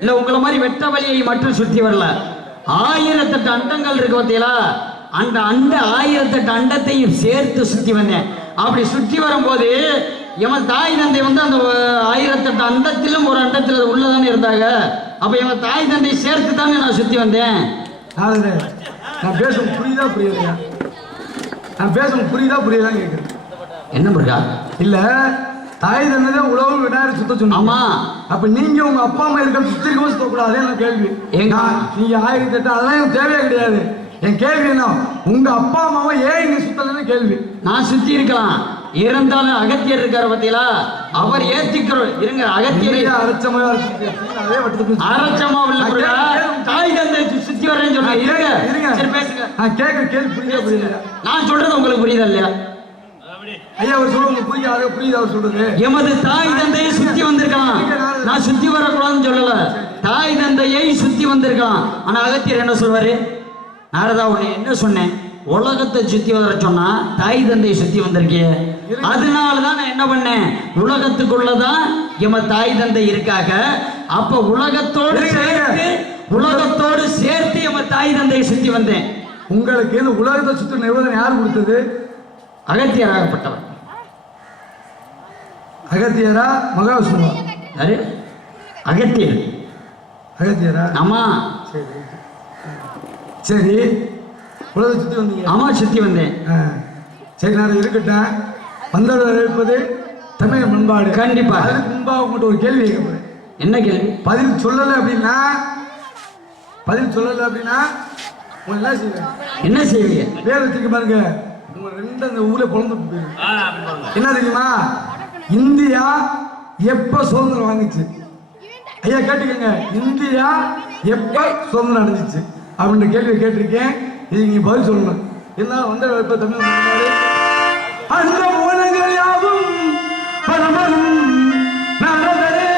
இல்ல உங்களை மாதிரி வெட்ட வழியை மட்டும் சுத்தி வரல. 1008 அண்டங்கள் இருக்கு பார்த்தீங்களா, அந்த 1008 அண்டத்தையும் சேர்த்து சுத்தி வந்தேன். அப்படி சுற்றி வரும்போது எமன் தாய் தந்தை வந்து அந்த 1008 அண்டத்திலும் ஒரு அண்டத்தில் உள்ளதானே இருந்தாங்க. அப்ப எமன் தாய் தந்தை சேர்த்து தானே நான் சுத்தி வந்தேன். நான் பேசும் புரியுதா புரியலையா? நான் பேசும் புரியுதா புரியலாம் கேட்குறேன். என்ன முருகா? இல்ல, தாய் தந்தை உலகம் விநாயகர் சுத்த சொன்னோம். ஆமா, அப்ப நீங்க உங்க அப்பா அம்மா இருக்க சுத்திருக்கவும் சுத்தக்கூடாது. என்ன கேள்வி? எங்க நீங்க 1008 அதெல்லாம் எனக்கு தேவையே கிடையாது. என் கேள்வி என்ன, உங்க அப்பா அம்மாவை ஏன் இங்க சுத்தலன்னு கேள்வி. நான் சுத்தி இருக்கலாம், இருந்தாலும் அகத்தியர் இருக்காரு பாத்தீங்களா, அவர் ஏத்திக்கிறோம். இருங்க, அகத்தியர் அரைச்சமா இல்ல, தாய் தந்தை சுத்தி வரேன்னு சொல்லுங்க. சரி பேசுங்க. நான் கேட்க கேள்வி புரியுதா புரியல? நான் சொல்றது உங்களுக்கு புரியுதா இல்லையா? ஐயா அவர் சொல்லுங்க, புரியாது புரியுது அவர் சொல்றது. எமது தாய் தந்தையை சுத்தி வந்திருக்கலாம், நான் சுத்தி வரக்கூடாதுன்னு சொல்லல. தாய் தந்தையை சுத்தி வந்திருக்கலாம். ஆனா அகத்தியர் என்ன சொல்வாரு? நாரதா, உன்னை என்ன சொன்னேன்? உலகத்தை சுத்தி வர சொன்னா தாய் தந்தையை சுத்தி வந்திருக்கிய, அதனாலதான் நான் என்ன பண்ணேன், உலகத்துக்குள்ளதான் எம தாய் தந்தை இருக்காங்க. அப்ப உலகத்தோடு சேர்த்து எம தாய் தந்தையை சுத்தி வந்தேன். உங்களுக்கு இந்த உலகத்தை சுத்தி நிர்வாகம் யார் கொடுத்தது? அகத்தியராகப்பட்டவர். அகத்தியரா மகாவிஷ்ணுவா? யாரு? அகத்தியர். அகத்தியரா? ஆமா. சரி சரி, உலகத்தை சுத்தி வந்தீங்க? ஆமா, சுத்தி வந்தேன். சரி, நான் இருக்கட்டும். வந்தவர் இருப்பது தமிழ் பண்பாடு. கண்டிப்பா. அதுக்கு முன்பாக உங்கள்கிட்ட ஒரு கேள்வி கேட்கப்படுறேன். என்ன கேள்வி? பதில் சொல்லலை அப்படின்னா உங்க என்ன செய்வேன்? என்ன செய்வீங்க? பேர் வச்சுக்க பாருங்க, உங்க 2 அந்த ஊர்ல பொழந்து போயிடும். என்ன தெரியுமா? இந்தியா எப்ப சுதந்திரம் வாங்கிச்சு? ஐயா கேட்டுக்கங்க, இந்தியா எப்ப சுதந்திரம் அடைஞ்சிச்சு அப்படின்ற கேள்வி கேட்டிருக்கேன். இது நீங்க பதில் சொல்லணும். என்ன வந்த எப்ப தமிழ் அந்த உலகங்கள் யாவும் பரமரும் நரதரே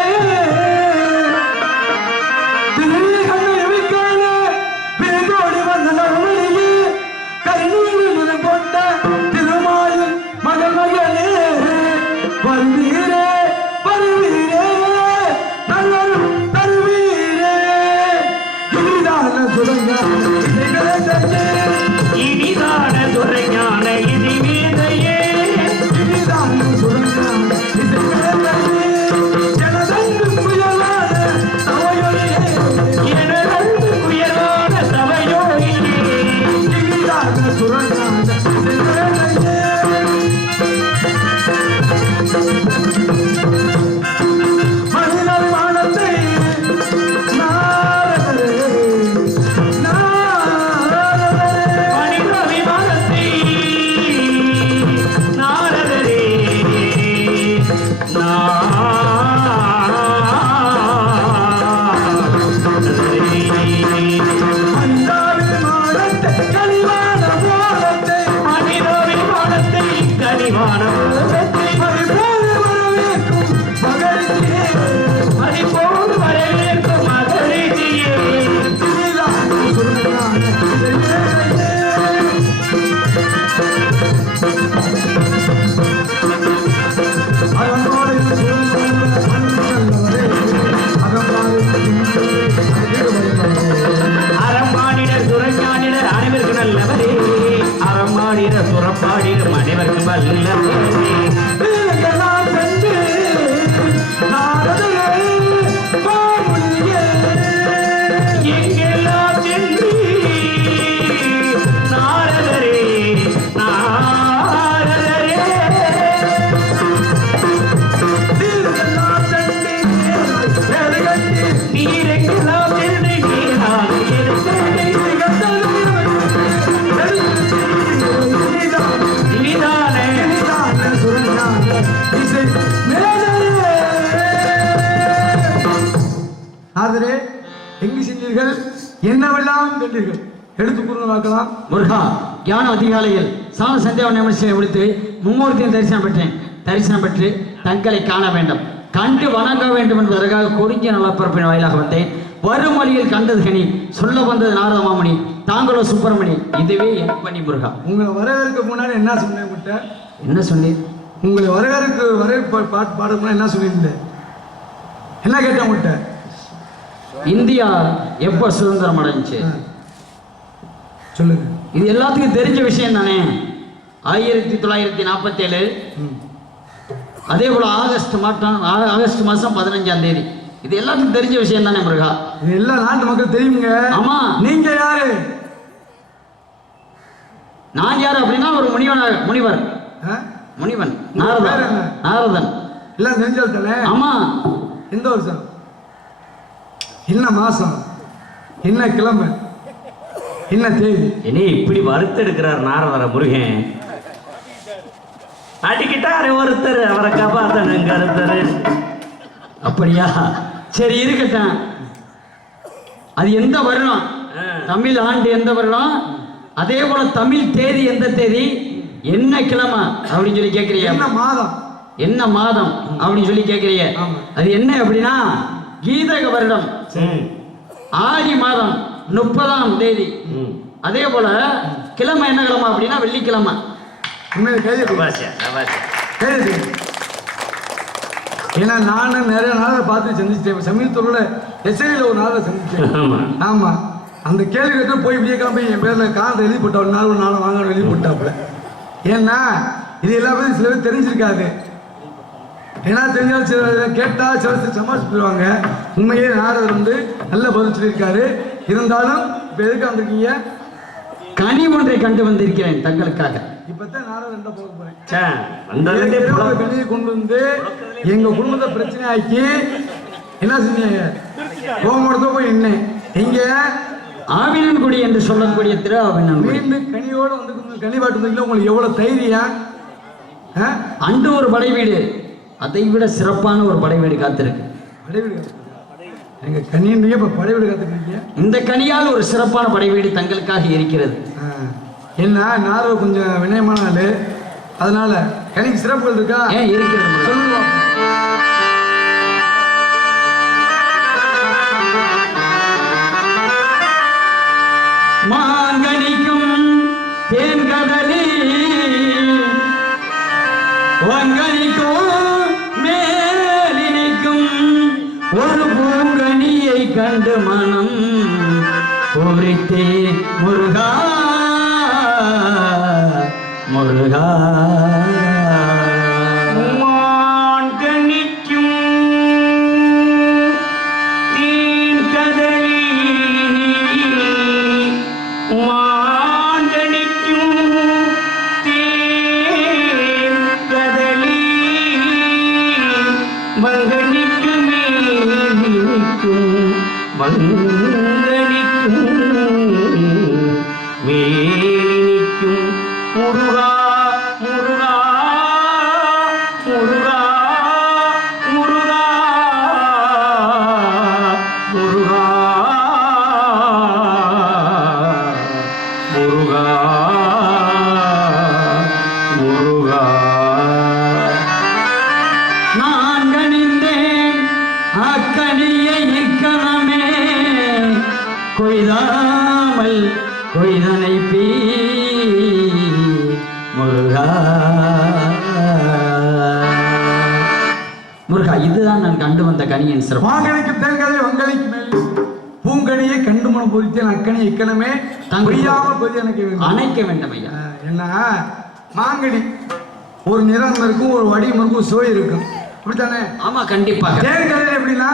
திருகோடி வந்த நவமணியே கருணீரில் முதல் கொண்ட திருமாலின் மகள் மகளே வருவீரே வருவீரே நல்லரும் தருவீரே இனிதான சுரங்கான இனிதான துறைஞான இனி மீதையே இனிதான சுரங்கான எனதன்று புயலான சவையொலியே எனதன்று புயலான சபையோடியே இனிதான சுரங்கான வல்லவரே அறமாடிற சுரப்பாடிற மனைவருக்கு வல்லவரே நீங்களாம் சென்று நாரதரே மாமுனியே எங்கெல்லாம் சென்று நாரதரே நாரதரே நீங்களாம் சென்று வேலைகட்டி நீரெங்கெல்லாம் சென்று நீராக இனிதானே ஆதரே எங்கு சென்றீர்கள் என்னவெல்லாம் கண்டீர்கள் எடுத்து கூறுங்க பார்க்கலாம். முருகா ஞான அதிகாலையில் சாண சந்தியாவன நிமிஷத்தை முடித்து மும்மூர்த்தியின் தரிசனம் பெற்று தங்களை காண வேண்டும், கண்டு வணங்க வேண்டும் என்பதற்காக குறிஞ்சி நலப்பரப்பின் வாயிலாக வந்தேன். வரும் வழியில் கண்டது கனி, சொல்ல வந்தது நாரத மாமணி, தாங்களோ சுப்பிரமணி, இதுவே என் பணி. முருகா உங்களை வரவேற்க முன்னாடி என்ன சொன்னேன் முட்ட? என்ன சொன்னீர்? உங்களை வரவேற்பு பாட்டு பாடுறதுனா என்ன சொல்லியிருந்தேன்? என்ன கேட்டேன் முட்ட? இந்தியா எப்ப சுதந்திரம் அடைஞ்சிச்சு சொல்லுங்க. இது எல்லாத்துக்கும் தெரிஞ்ச விஷயம் தானே. 1947 அதே போல ஆகஸ்ட் மாசம் 15ஆம் தேதி. இது எல்லாத்துக்கும் தெரிஞ்ச விஷயம் தானே முருகா. இது எல்லா நாட்டு மக்கள் தெரியுங்க. ஆமா. நீங்க யாரு? நான் யாரு அப்படின்னா ஒரு முனிவர் முனிவன் நாரதன். எல்லாம் தெரிஞ்சாலே. ஆமா. எந்த வருஷம், என்ன மாசம், என்ன கிழமை, என்ன தேதி? இனி இப்படி வறுத்தெடுக்கிறார் நாரதர முருகன். அடிக்கிட்டாரு ஒருத்தர், அவரை காப்பாத்தனுங்க ஒருத்தர். அப்படியா? சரி இருக்கட்டும். அது எந்த வருடம், தமிழ் ஆண்டு எந்த வருடம், அதே போல தமிழ் தேதி எந்த தேதி, என்ன கிழமை அப்படின்னு சொல்லி கேட்கறிய? என்ன மாதம், என்ன மாதம் அப்படின்னு சொல்லி கேட்கறிய? அது என்ன அப்படின்னா கீதக வருடம் ஆடி மாதம் 30ஆம் தேதி. அதே போல கிழமை என்ன கிழமை அப்படின்னா வெள்ளிக்கிழமை. ஏன்னா நானும் நிறைய நாளை பார்த்து சந்திச்சிட்டேன். சமீபத்தூர்ல எஸ்ஐல ஒரு நாளை சந்திச்சேன். ஆமா, அந்த கேள்வி கேட்டு போய் இப்படியே கிளம்பி என் பேர்ல கார்டு எழுதி போட்டா ஒரு நாள் வாங்க எழுதி போட்டாப்புல. ஏன்னா இது எல்லாமே சில பேர் தெரிஞ்சிருக்காது. ஏன்னா தெரிஞ்சாலும் சில கேட்டா சில சமாளிச்சுருவாங்க. உண்மையே நாரதர் நல்ல பதில் சொல்லியிருக்காரு. இருந்தாலும் இப்ப எதுக்கு வந்திருக்கீங்க? கனி ஒன்றை கண்டு வந்திருக்கிறேன் தங்களுக்காக. இப்பதான் நாரதர் போக போறேன். கனியை கொண்டு வந்து எங்க குடும்பத்தை பிரச்சனை ஆக்கி என்ன செஞ்சீங்க? கோமடத்தை போய் என்ன எங்க ஆவினன்குடி என்று சொல்லக்கூடிய திரு ஆவினன்குடி மீண்டும் கனியோட வந்து கனி வாட்டு உங்களுக்கு எவ்வளவு தைரியம்? அன்று ஒரு படை வீடு, அதை விட சிறப்பான ஒரு படை வீடு காத்திருக்கு. படை வீடு எங்க கனியே இப்ப படை வீடு காத்துருக்கீங்க. இந்த கனியால் ஒரு சிறப்பான படை வீடு தங்களுக்காக இருக்கிறது. என்ன நாரதர் கொஞ்சம் வினயமான ஆளு, அதனால கனிக்கு சிறப்புகள் இருக்கா? ஏன் இருக்கிறது சொல்லுங்க. மாங்கனிக்கும் தேன்கடலி வங்கனிக்கும் மேலினிக்கும் ஒரு பூங்கனியை கண்டு மனம் பூரித்தே முருகா முருகா. மாங்கனிக்கும் தேன்கடலி மாங்கனிக்கும் தேன்கடலி மங்கனிக்கும் மேலினிக்கும் மங்கனிக்கும் மேலினிக்கும் முருகா முருகா முருகா முருகா முருகா முருகா முருகா. நான் கணிந்தேன் அக்கனியை இக்கணமே கொய்தாமல் கொய்தனை பீ முருகா முருகா. இதுதான் நான் கண்டு வந்த கனியின் சிறப்பு. மாங்கனிக்கு தேங்காய் வங்கலிக்கு மேல் பூங்கனியை கண்டு மனம் பொறித்தேன் அக்கனி இக்கணமே தங்கள் புரியாமல் பொறி எனக்கு வேண்டும். அணைக்க வேண்டும் ஐயா. என்ன மாங்கனி ஒரு நிறம் இருக்கும், ஒரு வடிவம் இருக்கும், ஒரு சுவை இருக்கும், அப்படித்தானே? ஆமா கண்டிப்பாக. தேன் கதிர் எப்படின்னா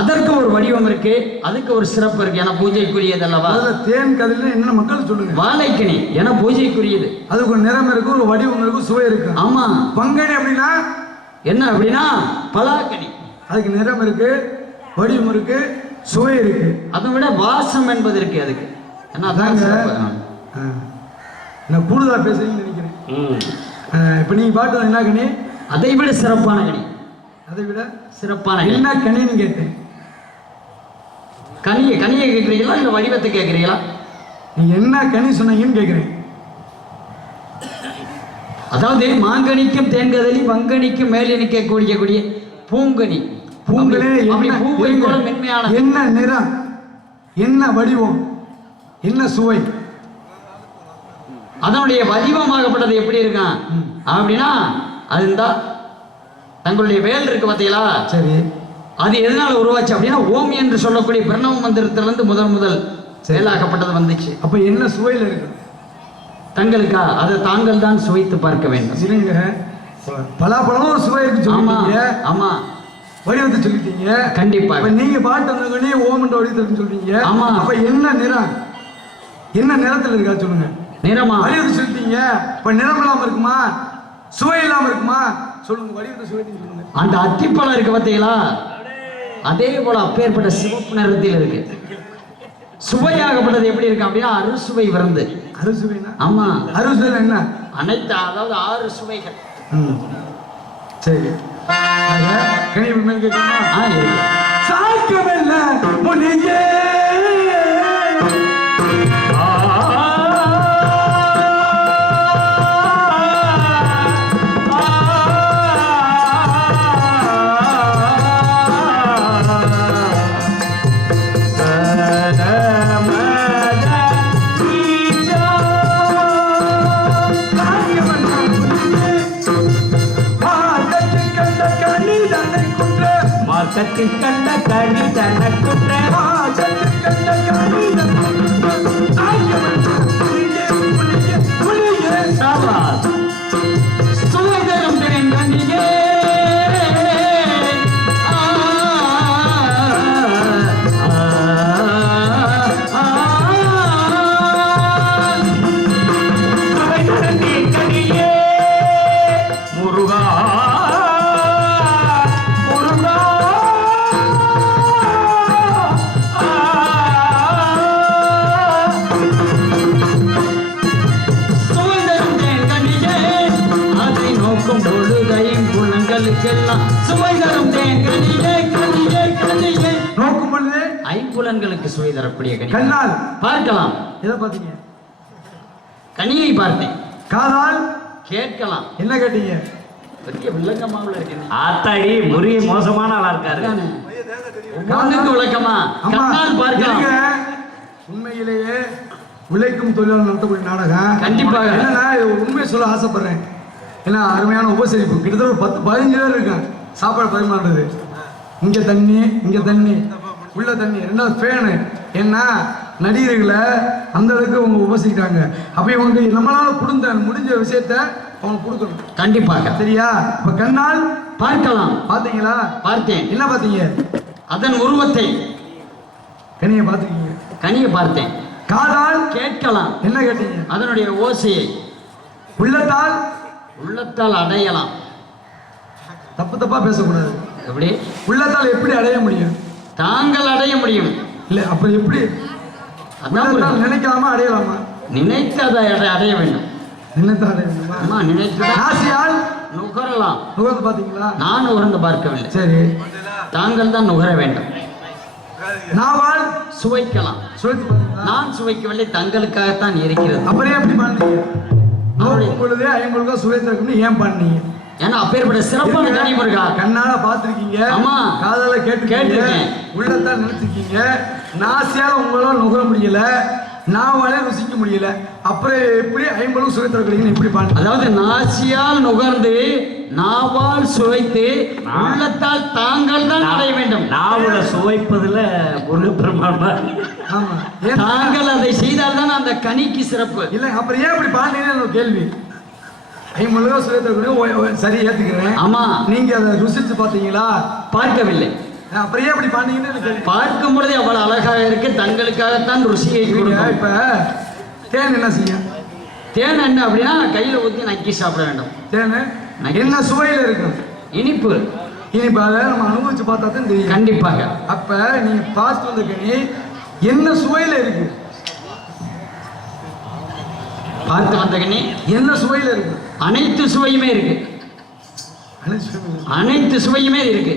அதற்கு ஒரு வடிவம் இருக்கு, அதுக்கு ஒரு சிறப்பு இருக்கு. ஏன்னா பூஜைக்குரியது அல்லவா. தேன் கதிர்ல என்ன மக்கள் சொல்லுங்க. வாழைக்கனி ஏன்னா பூஜைக்குரியது, அதுக்கு ஒரு நிறம் இருக்கும், ஒரு வடிவம் இருக்கும், சுவை இருக்கும். ஆமா. பங்கனி அப்படின்னா என்ன அப்படின்னா பலாக்கனி, அதுக்கு நிறம் இருக்கு, வடிவம் இருக்கு, சுவை இருக்கு. அதை விட வாசம் என்பது இருக்கு அதுக்கு. ஏன்னா அதாங்க நான் கூடுதலா பேசுறீங்கன்னு நினைக்கிறேன். இப்ப நீங்க பாட்டு என்ன கனி? அதை விட சிறப்பான கனி. அதை விட சிறப்பான என்ன கனின்னு கேட்டேன். கனியை கேட்கிறீங்களா இல்ல வடிவத்தை கேட்கிறீங்களா? நீங்க என்ன கனி சொன்னீங்கன்னு கேட்கிறேன். அதாவது மாங்கனிக்கும் தேன்கதலி வங்கனிக்கும் மேலே நிற்கக்கூடிய பூங்கனி. பூங்களே பூவை போல மென்மையான. என்ன நிறம், என்ன வடிவம், என்ன சுவை, அதனுடைய வடிவமாகப்பட்டது எப்படி இருக்கான் அப்படின்னா அதுதான் தங்களுடைய வேல் இருக்கு பார்த்தீங்களா. சரி. அது எதனால உருவாச்சு அப்படின்னா ஓம் என்று சொல்லக்கூடிய பிரணவ மந்திரத்திலிருந்து முதல் செயலாக்கப்பட்டது வந்துச்சு. அப்ப என்ன சுவையில இருக்கு தங்களுக்கா? அதை தாங்கள் தான் சுவைத்து பார்க்க வேண்டும். சரிங்க. பலாப்பழம் ஒரு சுவை இருக்கு சொல்லுவீங்க. ஆமா. வடிவத்தை சொல்லிட்டீங்க. கண்டிப்பா. நீங்க பாட்டு வந்தவங்க ஓம் என்ற வடிவத்தை சொல்றீங்க. ஆமா. அப்ப என்ன நிறம், என்ன நிறத்துல இருக்கா சொல்லுங்க. நிறமா? வடிவத்தை சொல்லிட்டீங்க. இப்ப நிறம் இல்லாம இருக்குமா, சுவை இல்லாம இருக்குமா சொல்லுங்க. வடிவத்தை சொல்லிட்டீங்க சொல்லுங்க. அந்த அத்திப்பழம் இருக்கு பார்த்தீங்களா, அதே போல அப்பேற்பட்ட சிவப்பு நிறத்தில் இருக்கு. சுவையாகப்பட்டது எப்படி இருக்கு அப்படின்னா அறுசுவை விருந்து. அறுசுவைனா? ஆமா. அறுசுவை என்ன? அனைத்து அதாவது 6 சுவைகள். சரி. கனிவு மேல் கேட்கணுமா? சாய்க்கவில்ல முனியே மார்க்கத்தில் கண்ட கனி தனக்குற்ற சுவைதரும் கனியே முருகா சுவை தரும் கனியே கனியே கனியே. நோக்கும் பொழுது ஐம்புலன்களுக்கு சுவை தரக்கூடிய கனி. கண்ணால் பார்க்கலாம். எதை பார்த்தீங்க? கனியை பார்த்தேன். காதால் கேட்கலாம். என்ன கேட்டீங்க? பெரிய விளக்கமாவில் இருக்கு. ஆத்தாடி முறிய மோசமான ஆளா இருக்காரு. ஒவ்வொன்றுக்கு விளக்கமா கண்ணால் பார்க்கலாம். உண்மையிலேயே உழைக்கும் தொழிலாளர் நடத்தக்கூடிய நாடகம். கண்டிப்பாக. என்னன்னா உண்மையை சொல்ல ஆசைப்படுறேன். ஏன்னா அருமையான உபசரிப்பு. கிட்டத்தட்ட ஒரு 10-15 பேர் இருக்கேன் சாப்பாடு பரிமாறுறது. இங்க தண்ணி, இங்க தண்ணி, உள்ள தண்ணி, ரெண்டாவது ஃபேனு. ஏன்னா நடிகர்களை அந்த அளவுக்கு அவங்க உபசரிக்கிறாங்க. அப்ப இவங்க நம்மளால முடிஞ்ச விஷயத்த அவங்க கொடுக்கணும். கண்டிப்பாக. சரியா? இப்ப கண்ணால் பார்க்கலாம். பாத்தீங்களா? பார்த்தேன். என்ன பாத்தீங்க? அதன் உருவத்தை. கனியை பாத்துக்கீங்க. கனியை பார்த்தேன். காதால் கேட்கலாம். என்ன கேட்டீங்க? அதனுடைய ஓசையை. உள்ளத்தால் உள்ளத்தால் அடையலாம். தப்பா பேசக்கூடாது. எப்படி? உள்ளத்தால் எப்படி அடைய முடியும்? தாங்கள் அடைய முடியும். இல்ல அப்ப எப்படி? அதான் நினைக்காம அடையலாமா? நினைத்து அதை அடைய வேண்டும். நினைத்து அடைய வேண்டுமா? ஆமா, நினைத்து ஆசையால் நுகரலாம். நுகர்ந்து பாத்தீங்களா? நான் நுகர்ந்து பார்க்கவில்லை. சரி. தாங்கள் தான் நுகர வேண்டும். நாவால் சுவைக்கலாம். சுவைத்து பாத்தீங்களா? நான் சுவைக்கவில்லை, தங்களுக்காகத்தான் இருக்கிறது. அப்புறம் எப்படி பண்ணீங்க? நோக்கும் பொழுதே ஐம்பொழுதா சுவைத்திருக்குன்னு ஏன் பண்ணீங்க? ஏன்னா அப்பேற்பட்ட சிறப்பான கனி முருகா. கண்ணால பாத்திருக்கீங்க. ஆமா. காதால கேட்டிருக்கீங்க. கேட்டிருக்கேன். உள்ளத்தான் நினைச்சிருக்கீங்க. நாசியால உங்களால நுகர முடியல. நாவாலே ருசிக்க முடியல, அப்புறம் எப்படி ஐம்பது சுகத்தில் கிடைக்குன்னு எப்படி பாட்டு? அதாவது நாசியால் நுகர்ந்து நாவால் சுவைத்து உள்ளத்தால் தாங்கள் தான் அடைய வேண்டும். நாவல சுவைப்பதுல ஒரு பிரமாணமா ஆமா, ஏன் தாங்கள் அதை செய்தால் தான் அந்த கனிக்கு சிறப்பு. இல்லை அப்புறம் ஏன் இப்படி பாண்டீங்கன்னு ஒரு கேள்வி. ஐம்பது சுகத்தில் சரி ஏத்துக்கிறேன். ஆமா, நீங்க அதை ருசிச்சு பார்த்தீங்களா? பார்க்கவில்லை. அப்புறம் ஏன் இப்படி பாண்டீங்கன்னு எனக்கு கேள்வி. பார்க்கும் பொழுது அவ்வளவு அழகாக இருக்கு, தங்களுக்காகத்தான் ருசியை கொடுக்கும். இப்ப தேன் என்ன செய்யும்? தேன் என்ன அப்படின்னா கையில ஊற்றி நக்கி சாப்பிட வேண்டும். தேன் என்ன சுவையில இருக்கும்? இனிப்பு. இனிப்பு அதை நம்ம அனுபவிச்சு பார்த்தா தான் தெரியும். கண்டிப்பாக. அப்ப நீங்க பார்த்து வந்த கனி என்ன சுவையில இருக்கு? பார்த்து வந்த கனி என்ன சுவையில இருக்கு? அனைத்து சுவையுமே இருக்கு. அனைத்து சுவையுமே இருக்கு.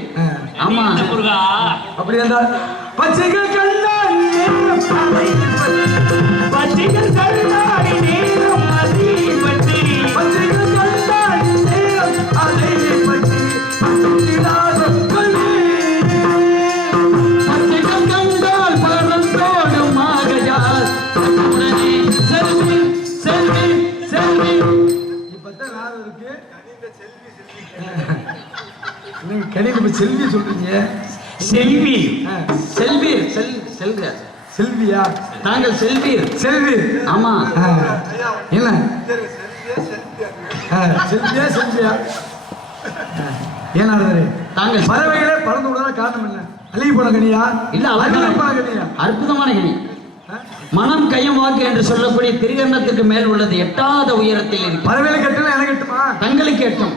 ஆமா, முருகா அப்படி என்றால் பச்சைகள் கண்டால் பச்சைகள் கண்டாடி நேரம் அதை பற்றி பச்சைகள் கண்டால் நேரம் அதை பற்றி பச்சிடாத கொள்ளே. பச்சைகள் கண்டால் பறந்தோடும் ஆகையால் உடனே செல்வி செல்வி செல்வி. இப்பதான் நாள் இருக்கு. நீங்க கடையில் போய் செல்வி சொல்றீங்க. செல்வி செல்வீர் செல்க. செல்வியா? தாங்கள் செல்வீர். செல்வி. ஆமா. என்ன செல்வியா செல்வியா? ஏன்னா தாங்கள் பறவைகளே பறந்து விடாத காரணம் என்ன? அழுகி போன கனியா? இல்ல, அழுகி போன கனியா? அற்புதமான கனி. மனம் கையும் வாக்கு என்று சொல்லக்கூடிய திரிகரணத்துக்கு மேல் உள்ளது, எட்டாத உயரத்தில் இருக்கு. பறவைகளை கட்டணும் எனக்கு எட்டுமா? தங்களுக்கு எட்டும்,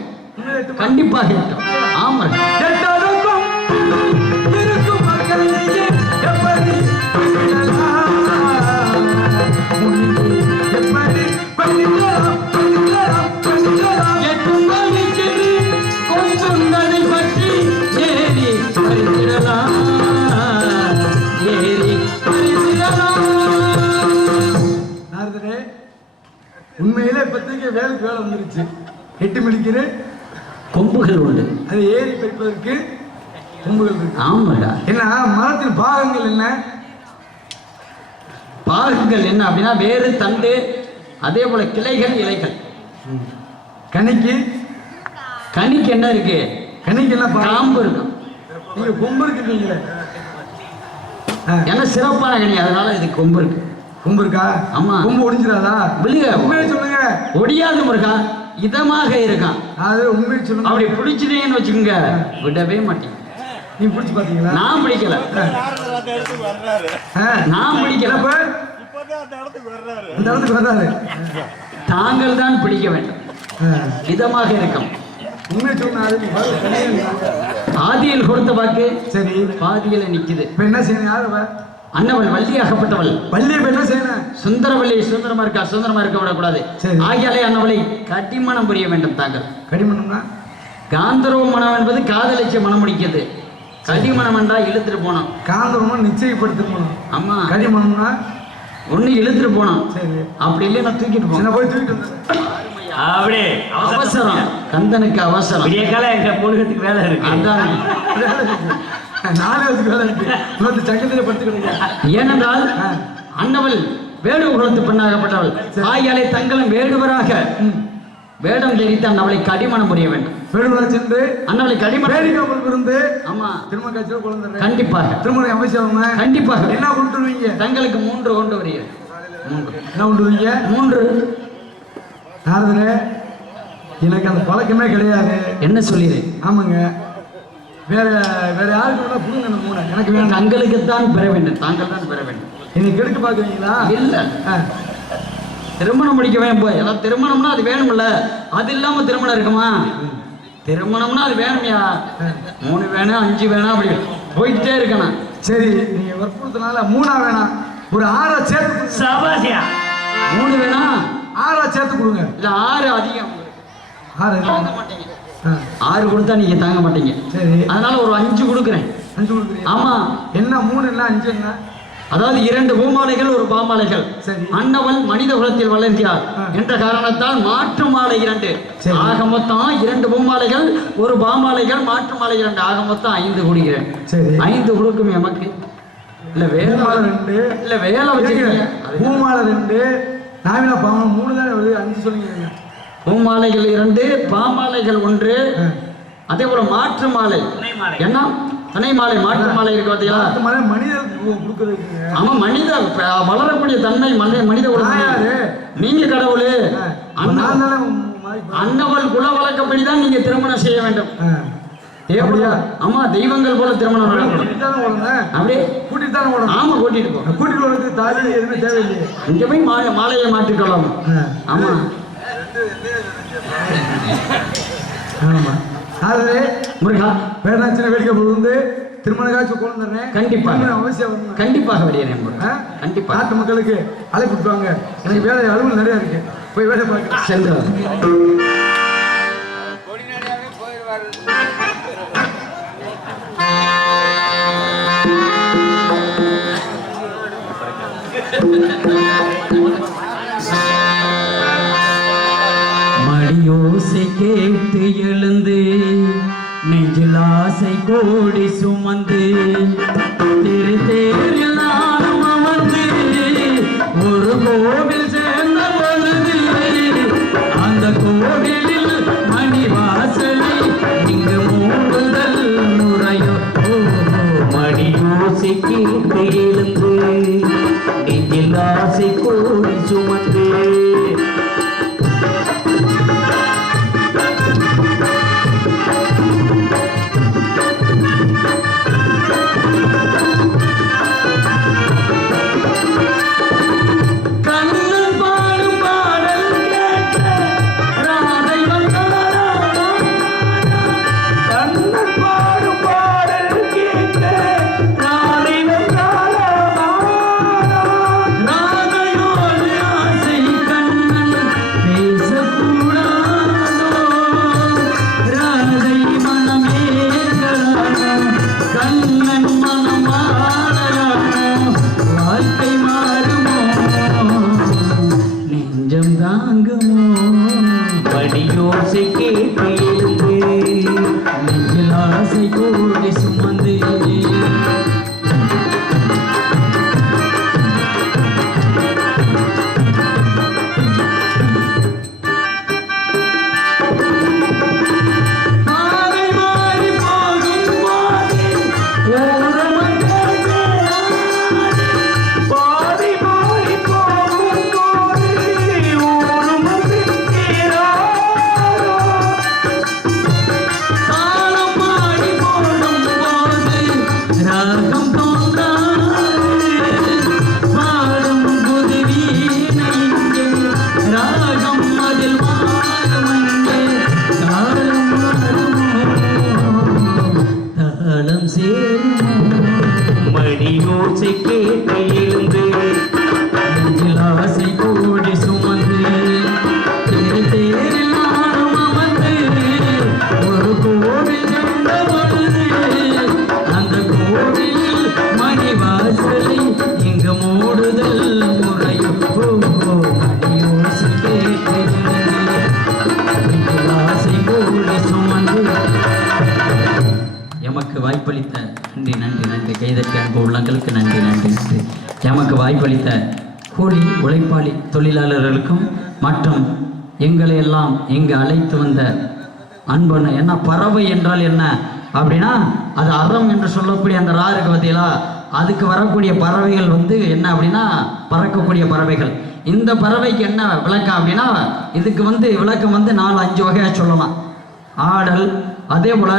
கண்டிப்பாக எட்டும். ஆமா, எட்டாதக்கும் இருக்கும் மக்களையே எப்படி வெல்லலாம்? எப்படி வெல்லலாம்? வெல்லலாம், வெல்லலாம். எட்டும் வழிக்கு கொஞ்சங்களை பற்றி ஏறி பறித்திடலாம், ஏறி பறித்திடலாம். நாரதரே, உண்மையிலே இப்போதைக்கு வேலைக்கு வேலை வந்துருச்சு. 8 மணிக்கு கொம்புகள் உண்டு. அது ஏறி பறிப்பதற்கு கொம்புகள் இருக்கு. ஆமாடா. என்ன மரத்தின் பாகங்கள் என்ன? பாகங்கள் என்ன அப்படின்னா வேறு, தண்டு, அதே போல கிளைகள், இலைகள். கனிக்கு கனிக்கு என்ன இருக்கு? கனிக்கு என்ன பாகம்? காம்பு இருக்கும். நீங்க கொம்பு இருக்குங்களே, ஏன்னா சிறப்பான கனி, அதனால இது கொம்பு இருக்கு. கொம்பு இருக்கா? ஆமா. கொம்பு ஒடிஞ்சிடாதா? விழுக உண்மையை சொல்லுங்க. ஒடியாது முருகா, இதமாக இருக்கான். அது உண்மையை சொல்லுங்க. அப்படி பிடிச்சிட்டீங்கன்னு வச்சுக்கோங்க, விடவே மாட்டீங்க. நீ பிடிச்சி பாத்தீங்களா? நான் பிடிக்கல, நான் பிடிக்கல. அப்ப இந்த இடத்துக்கு வர்றாரு. தாங்கள் தான் பிடிக்க வேண்டும். இதமாக இருக்கும். உண்மையை சொன்னாரு. நீ பாரு, தனியா இருந்தா. ஆதியில் கொடுத்த வாக்கு சரி, பாதியில நிக்குது. இப்ப என்ன செய்யணும்? யாரு அவ? அன்னவள் வள்ளியாகப்பட்டவள். வள்ளி இப்ப என்ன செய்யணும்? சுந்தரவள்ளி சுந்தரமா இருக்கா, சுந்தரமா இருக்க விடக்கூடாது. சரி. ஆகியாலே அன்னவளை கடிமணம் புரிய வேண்டும். தாங்கள் கடிமணம்னா காந்தர்வ மனம் என்பது காதலிச்ச மனம் முடிக்கிறது. கடிமணம் என்றா இழுத்துட்டு போனோம். காந்தரமா நிச்சயப்படுத்தி போனோம். ஆமா, கடிமணம்னா ஒண்ணு இழுத்துட்டு போனோம். சரி, அப்படி இல்லைன்னா தூக்கிட்டு சின்ன போனோம். போய் தூக்கிட்டு வந்தாரு. அப்படியே அவசரம், கந்தனுக்கு அவசரம். விடிய காலம் எங்க பொழுதுக்கு வேலை இருக்கு. அதான். 4 வருஷத்துக்கு வேலை இருக்கு. இன்னொரு சங்கத்திலே படுத்துக்கிடுங்க. ஏனென்றால் அன்னவள் வேடுவ குலத்து பெண்ணாகப்பட்டவள். ஆகியாலே தங்களும் வேடுவராக வேடம் தெரிவித்து அன்னவளை கடிமணம் புரிய வேண்டும். வேடுவரா சென்று அன்னவளை கடிமணம். வேடிக்கை இருந்து ஆமா, திருமண காட்சியில் குழந்தை கண்டிப்பாக திருமணம் அவசியம். கண்டிப்பாக. என்ன கொண்டு வருவீங்க? தங்களுக்கு 3 கொண்டு வருகிறேன். 3 என்ன கொண்டு வருவீங்க? 3. நாரதரே, எனக்கு அந்த பழக்கமே கிடையாது. என்ன சொல்லிடுறேன்? ஆமாங்க, வேற வேற யாருக்கு வேணா புடுங்க. அந்த 3 எனக்கு வேணும். தங்களுக்கு தான் பெற வேண்டும், தாங்கள் தான் பெற வேண்டும். இன்னைக்கு எடுக்க பாக்குறீங்களா? இல்ல, திருமணம் முடிக்க வேணும். போய் எல்லாம் திருமணம்னா அது வேணும்ல, அது இல்லாம திருமணம் இருக்குமா? திருமணம்னா அது வேணும்யா. 3 வேணும், 5 வேணும், அப்படி போயிட்டே இருக்கணும். சரி, நீங்க வற்புறுத்தினால 3 வேணாம், ஒரு 6 சேர்த்து. சபாசியா 3 வேணா, 6 சேர்த்து கொடுங்க. இல்ல 6 அதிகம் 6 தாங்க மாட்டீங்க. 6 கொடுத்தா நீங்க தாங்க மாட்டீங்க. சரி, அதனால ஒரு 5 கொடுக்குறேன். 5 கொடுக்குறீங்க. ஆமா, என்ன 3 என்ன 5 என்ன? அதாவது 2 பூமாலைகள், 1 பாமாலைகள். சரி. அன்னவள் மனித குலத்தில் வளர்கிறார் என்ற காரணத்தால் மாற்று மாலை 2. சரி. ஆக மொத்தம் 2 பூமாலைகள், 1 பாமாலைகள், மாற்று மாலை 2. ஆக மொத்தம் 5 கொடுக்கிறேன். சரி, 5 கொடுக்கும் எமக்கு. இல்ல வேலை பூமாலை 2 இல்ல வேலை வச்சுக்கிறீங்க. பூமாலை 2 நாவினா பாவம் 3 தானே வருது 5 சொல்லுங்க. பூமாலைகள் 2 பாமாலைகள் 1 அதே போல மாற்று மாலை என்ன துணை மாலை மாற்று மாலை இருக்கு பாத்தீங்களா? மாலை மனிதருக்கு கொடுக்குறதுக்கு. ஆமா மனித வளரக்கூடிய தன்மை மனித யாரு நீங்க கடவுளே அன்னவள் குல வழக்கப்படிதான் நீங்க திருமணம் செய்ய வேண்டும். ஆமா தெய்வங்கள் போல திருமணம் நடக்கணும். அப்படியே கூட்டிட்டு தானே ஓடணும். ஆமா கூட்டிட்டு போ. கூட்டிட்டு போறதுக்கு தாலி எதுவுமே தேவையில்லையே. இங்க போய் மாலையை மாற்றிக்கொள்ளலாம். ஆமா ஆமா அது முருகா வேணாச்சின வேடிக்கை வந்து திருமண காட்சி கொண்டு வந்தேன். கண்டிப்பாக அவசியம் வரணும். கண்டிப்பாக வெளியேறேன். கண்டிப்பா நாட்டு மக்களுக்கு அழைப்பு விட்டுவாங்க. எனக்கு வேலை அலுவல் நிறைய இருக்கு. போய் வேலை பார்க்க சென்று மடியோசை கேட்டு எழுந்து நெஞ்சில் ஆசை கோடி சுமந்து திருத்தேரில் நானும் அமர்ந்து ஒரு கோவில் சேர்ந்த பொழுது அந்த கோவிலில் மணிவாசலை இங்கு மூடுதல் முறையோ. மடியோசை கேட்டு எழுந்து நெஞ்சில் ஆசை கோடி சுமந்து வாய்ப்பளித்த நன்றி நன்றி நன்றி கைதற்கு அன்பு உள்ளங்களுக்கு நன்றி நன்றி நன்றி. எமக்கு வாய்ப்பளித்த கூலி உழைப்பாளி தொழிலாளர்களுக்கும் மற்றும் எங்களை எல்லாம் இங்கு அழைத்து வந்த அன்பன என்ன பறவை என்றால் என்ன அப்படின்னா அது அறம் என்று சொல்லக்கூடிய அந்த ராருக்கு பார்த்தீங்களா அதுக்கு வரக்கூடிய பறவைகள் வந்து என்ன அப்படின்னா பறக்கக்கூடிய பறவைகள். இந்த பறவைக்கு என்ன விளக்கம் அப்படின்னா இதுக்கு வந்து விளக்கம் வந்து 4-5 வகையாக சொல்லலாம். ஆடல், அதே போல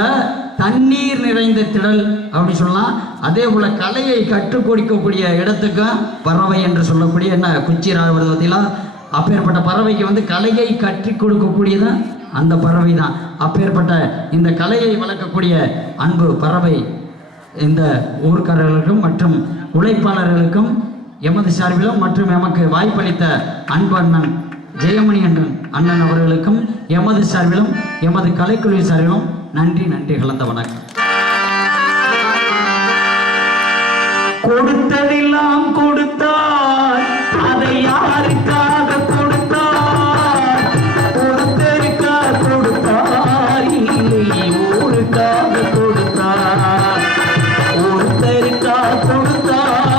தண்ணீர் நிறைந்த திடல் அப்படி சொல்லலாம். அதே போல கலையை கற்றுக் கொடுக்கக்கூடிய இடத்துக்கும் பறவை என்று சொல்லக்கூடிய என்ன குச்சி ராவது பார்த்தீங்களா அப்பேற்பட்ட பறவைக்கு வந்து கலையை கற்றுக் கொடுக்கக்கூடியதான் அந்த பறவை தான். அப்பேற்பட்ட இந்த கலையை வளர்க்கக்கூடிய அன்பு பறவை இந்த ஊர்க்காரர்களுக்கும் மற்றும் உழைப்பாளர்களுக்கும் எமது சார்பிலும் மற்றும் எமக்கு வாய்ப்பளித்த அன்பு அண்ணன் ஜெயமணி அண்ணன் அவர்களுக்கும் எமது சார்பிலும் எமது கலைக்குழு சார்பிலும் நன்றி நன்றி கலந்த வணக்கம். கொடுத்ததெல்லாம் கொடுத்தார், அதை யாருக்காக கொடுத்தார்? ஒருத்தருக்காக கொடுத்தார், இல்லை ஊருக்காக கொடுத்தார். ஒருத்தருக்காக கொடுத்தார்,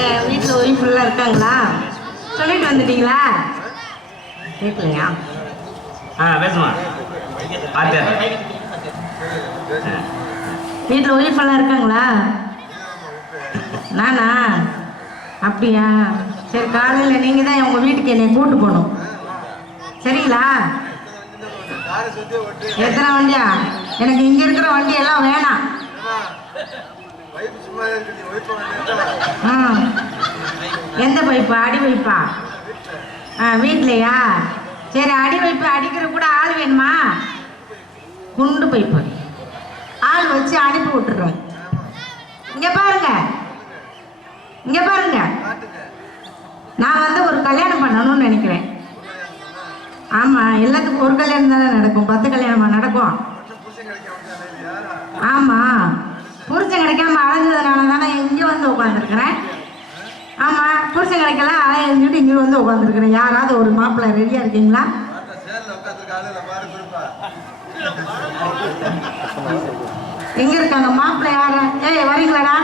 ஏன் வீட்டில் ஒய்ஃப் எல்லாம் இருக்காங்களா? சொல்லிட்டு வந்துட்டீங்களா? கேட்கலையா? பேசுமா பார்த்தேன். வீட்டில் ஒய்ஃப் எல்லாம் இருக்காங்களா? நானா? அப்படியா? சரி, காலையில் நீங்கள் தான் உங்கள் வீட்டுக்கு என்னை கூட்டு போகணும். சரிங்களா? எத்தனை வண்டியா? எனக்கு இங்கே இருக்கிற வண்டி எல்லாம் வேணாம். எந்த பைப்பா? அடி பைப்பா? வீட்லையா? சரி, அடி பைப்பு அடிக்கிற கூட ஆள் வேணுமா? குண்டு பைப்பு ஆள் வச்சு அனுப்பி விட்டுறோம். இங்க பாருங்க, இங்க பாருங்க, நான் வந்து ஒரு கல்யாணம் பண்ணணும்னு நினைக்கிறேன். ஆமா, எல்லாத்துக்கும் ஒரு கல்யாணம் தானே நடக்கும், 10 கல்யாணமா நடக்கும்? ஆமா, புருஷன் கிடைக்காம அலைஞ்சதுனால தானே இங்கே வந்து உட்காந்துருக்கிறேன். ஆமா, புருஷன் கிடைக்கல, அலைஞ்சிட்டு இங்கே வந்து உட்காந்துருக்கிறேன். யாராவது ஒரு மாப்பிள்ளை ரெடியா இருக்கீங்களா? எங்க இருக்காங்க மாப்பிள்ளை? யார? ஏய், வரீங்களாடா?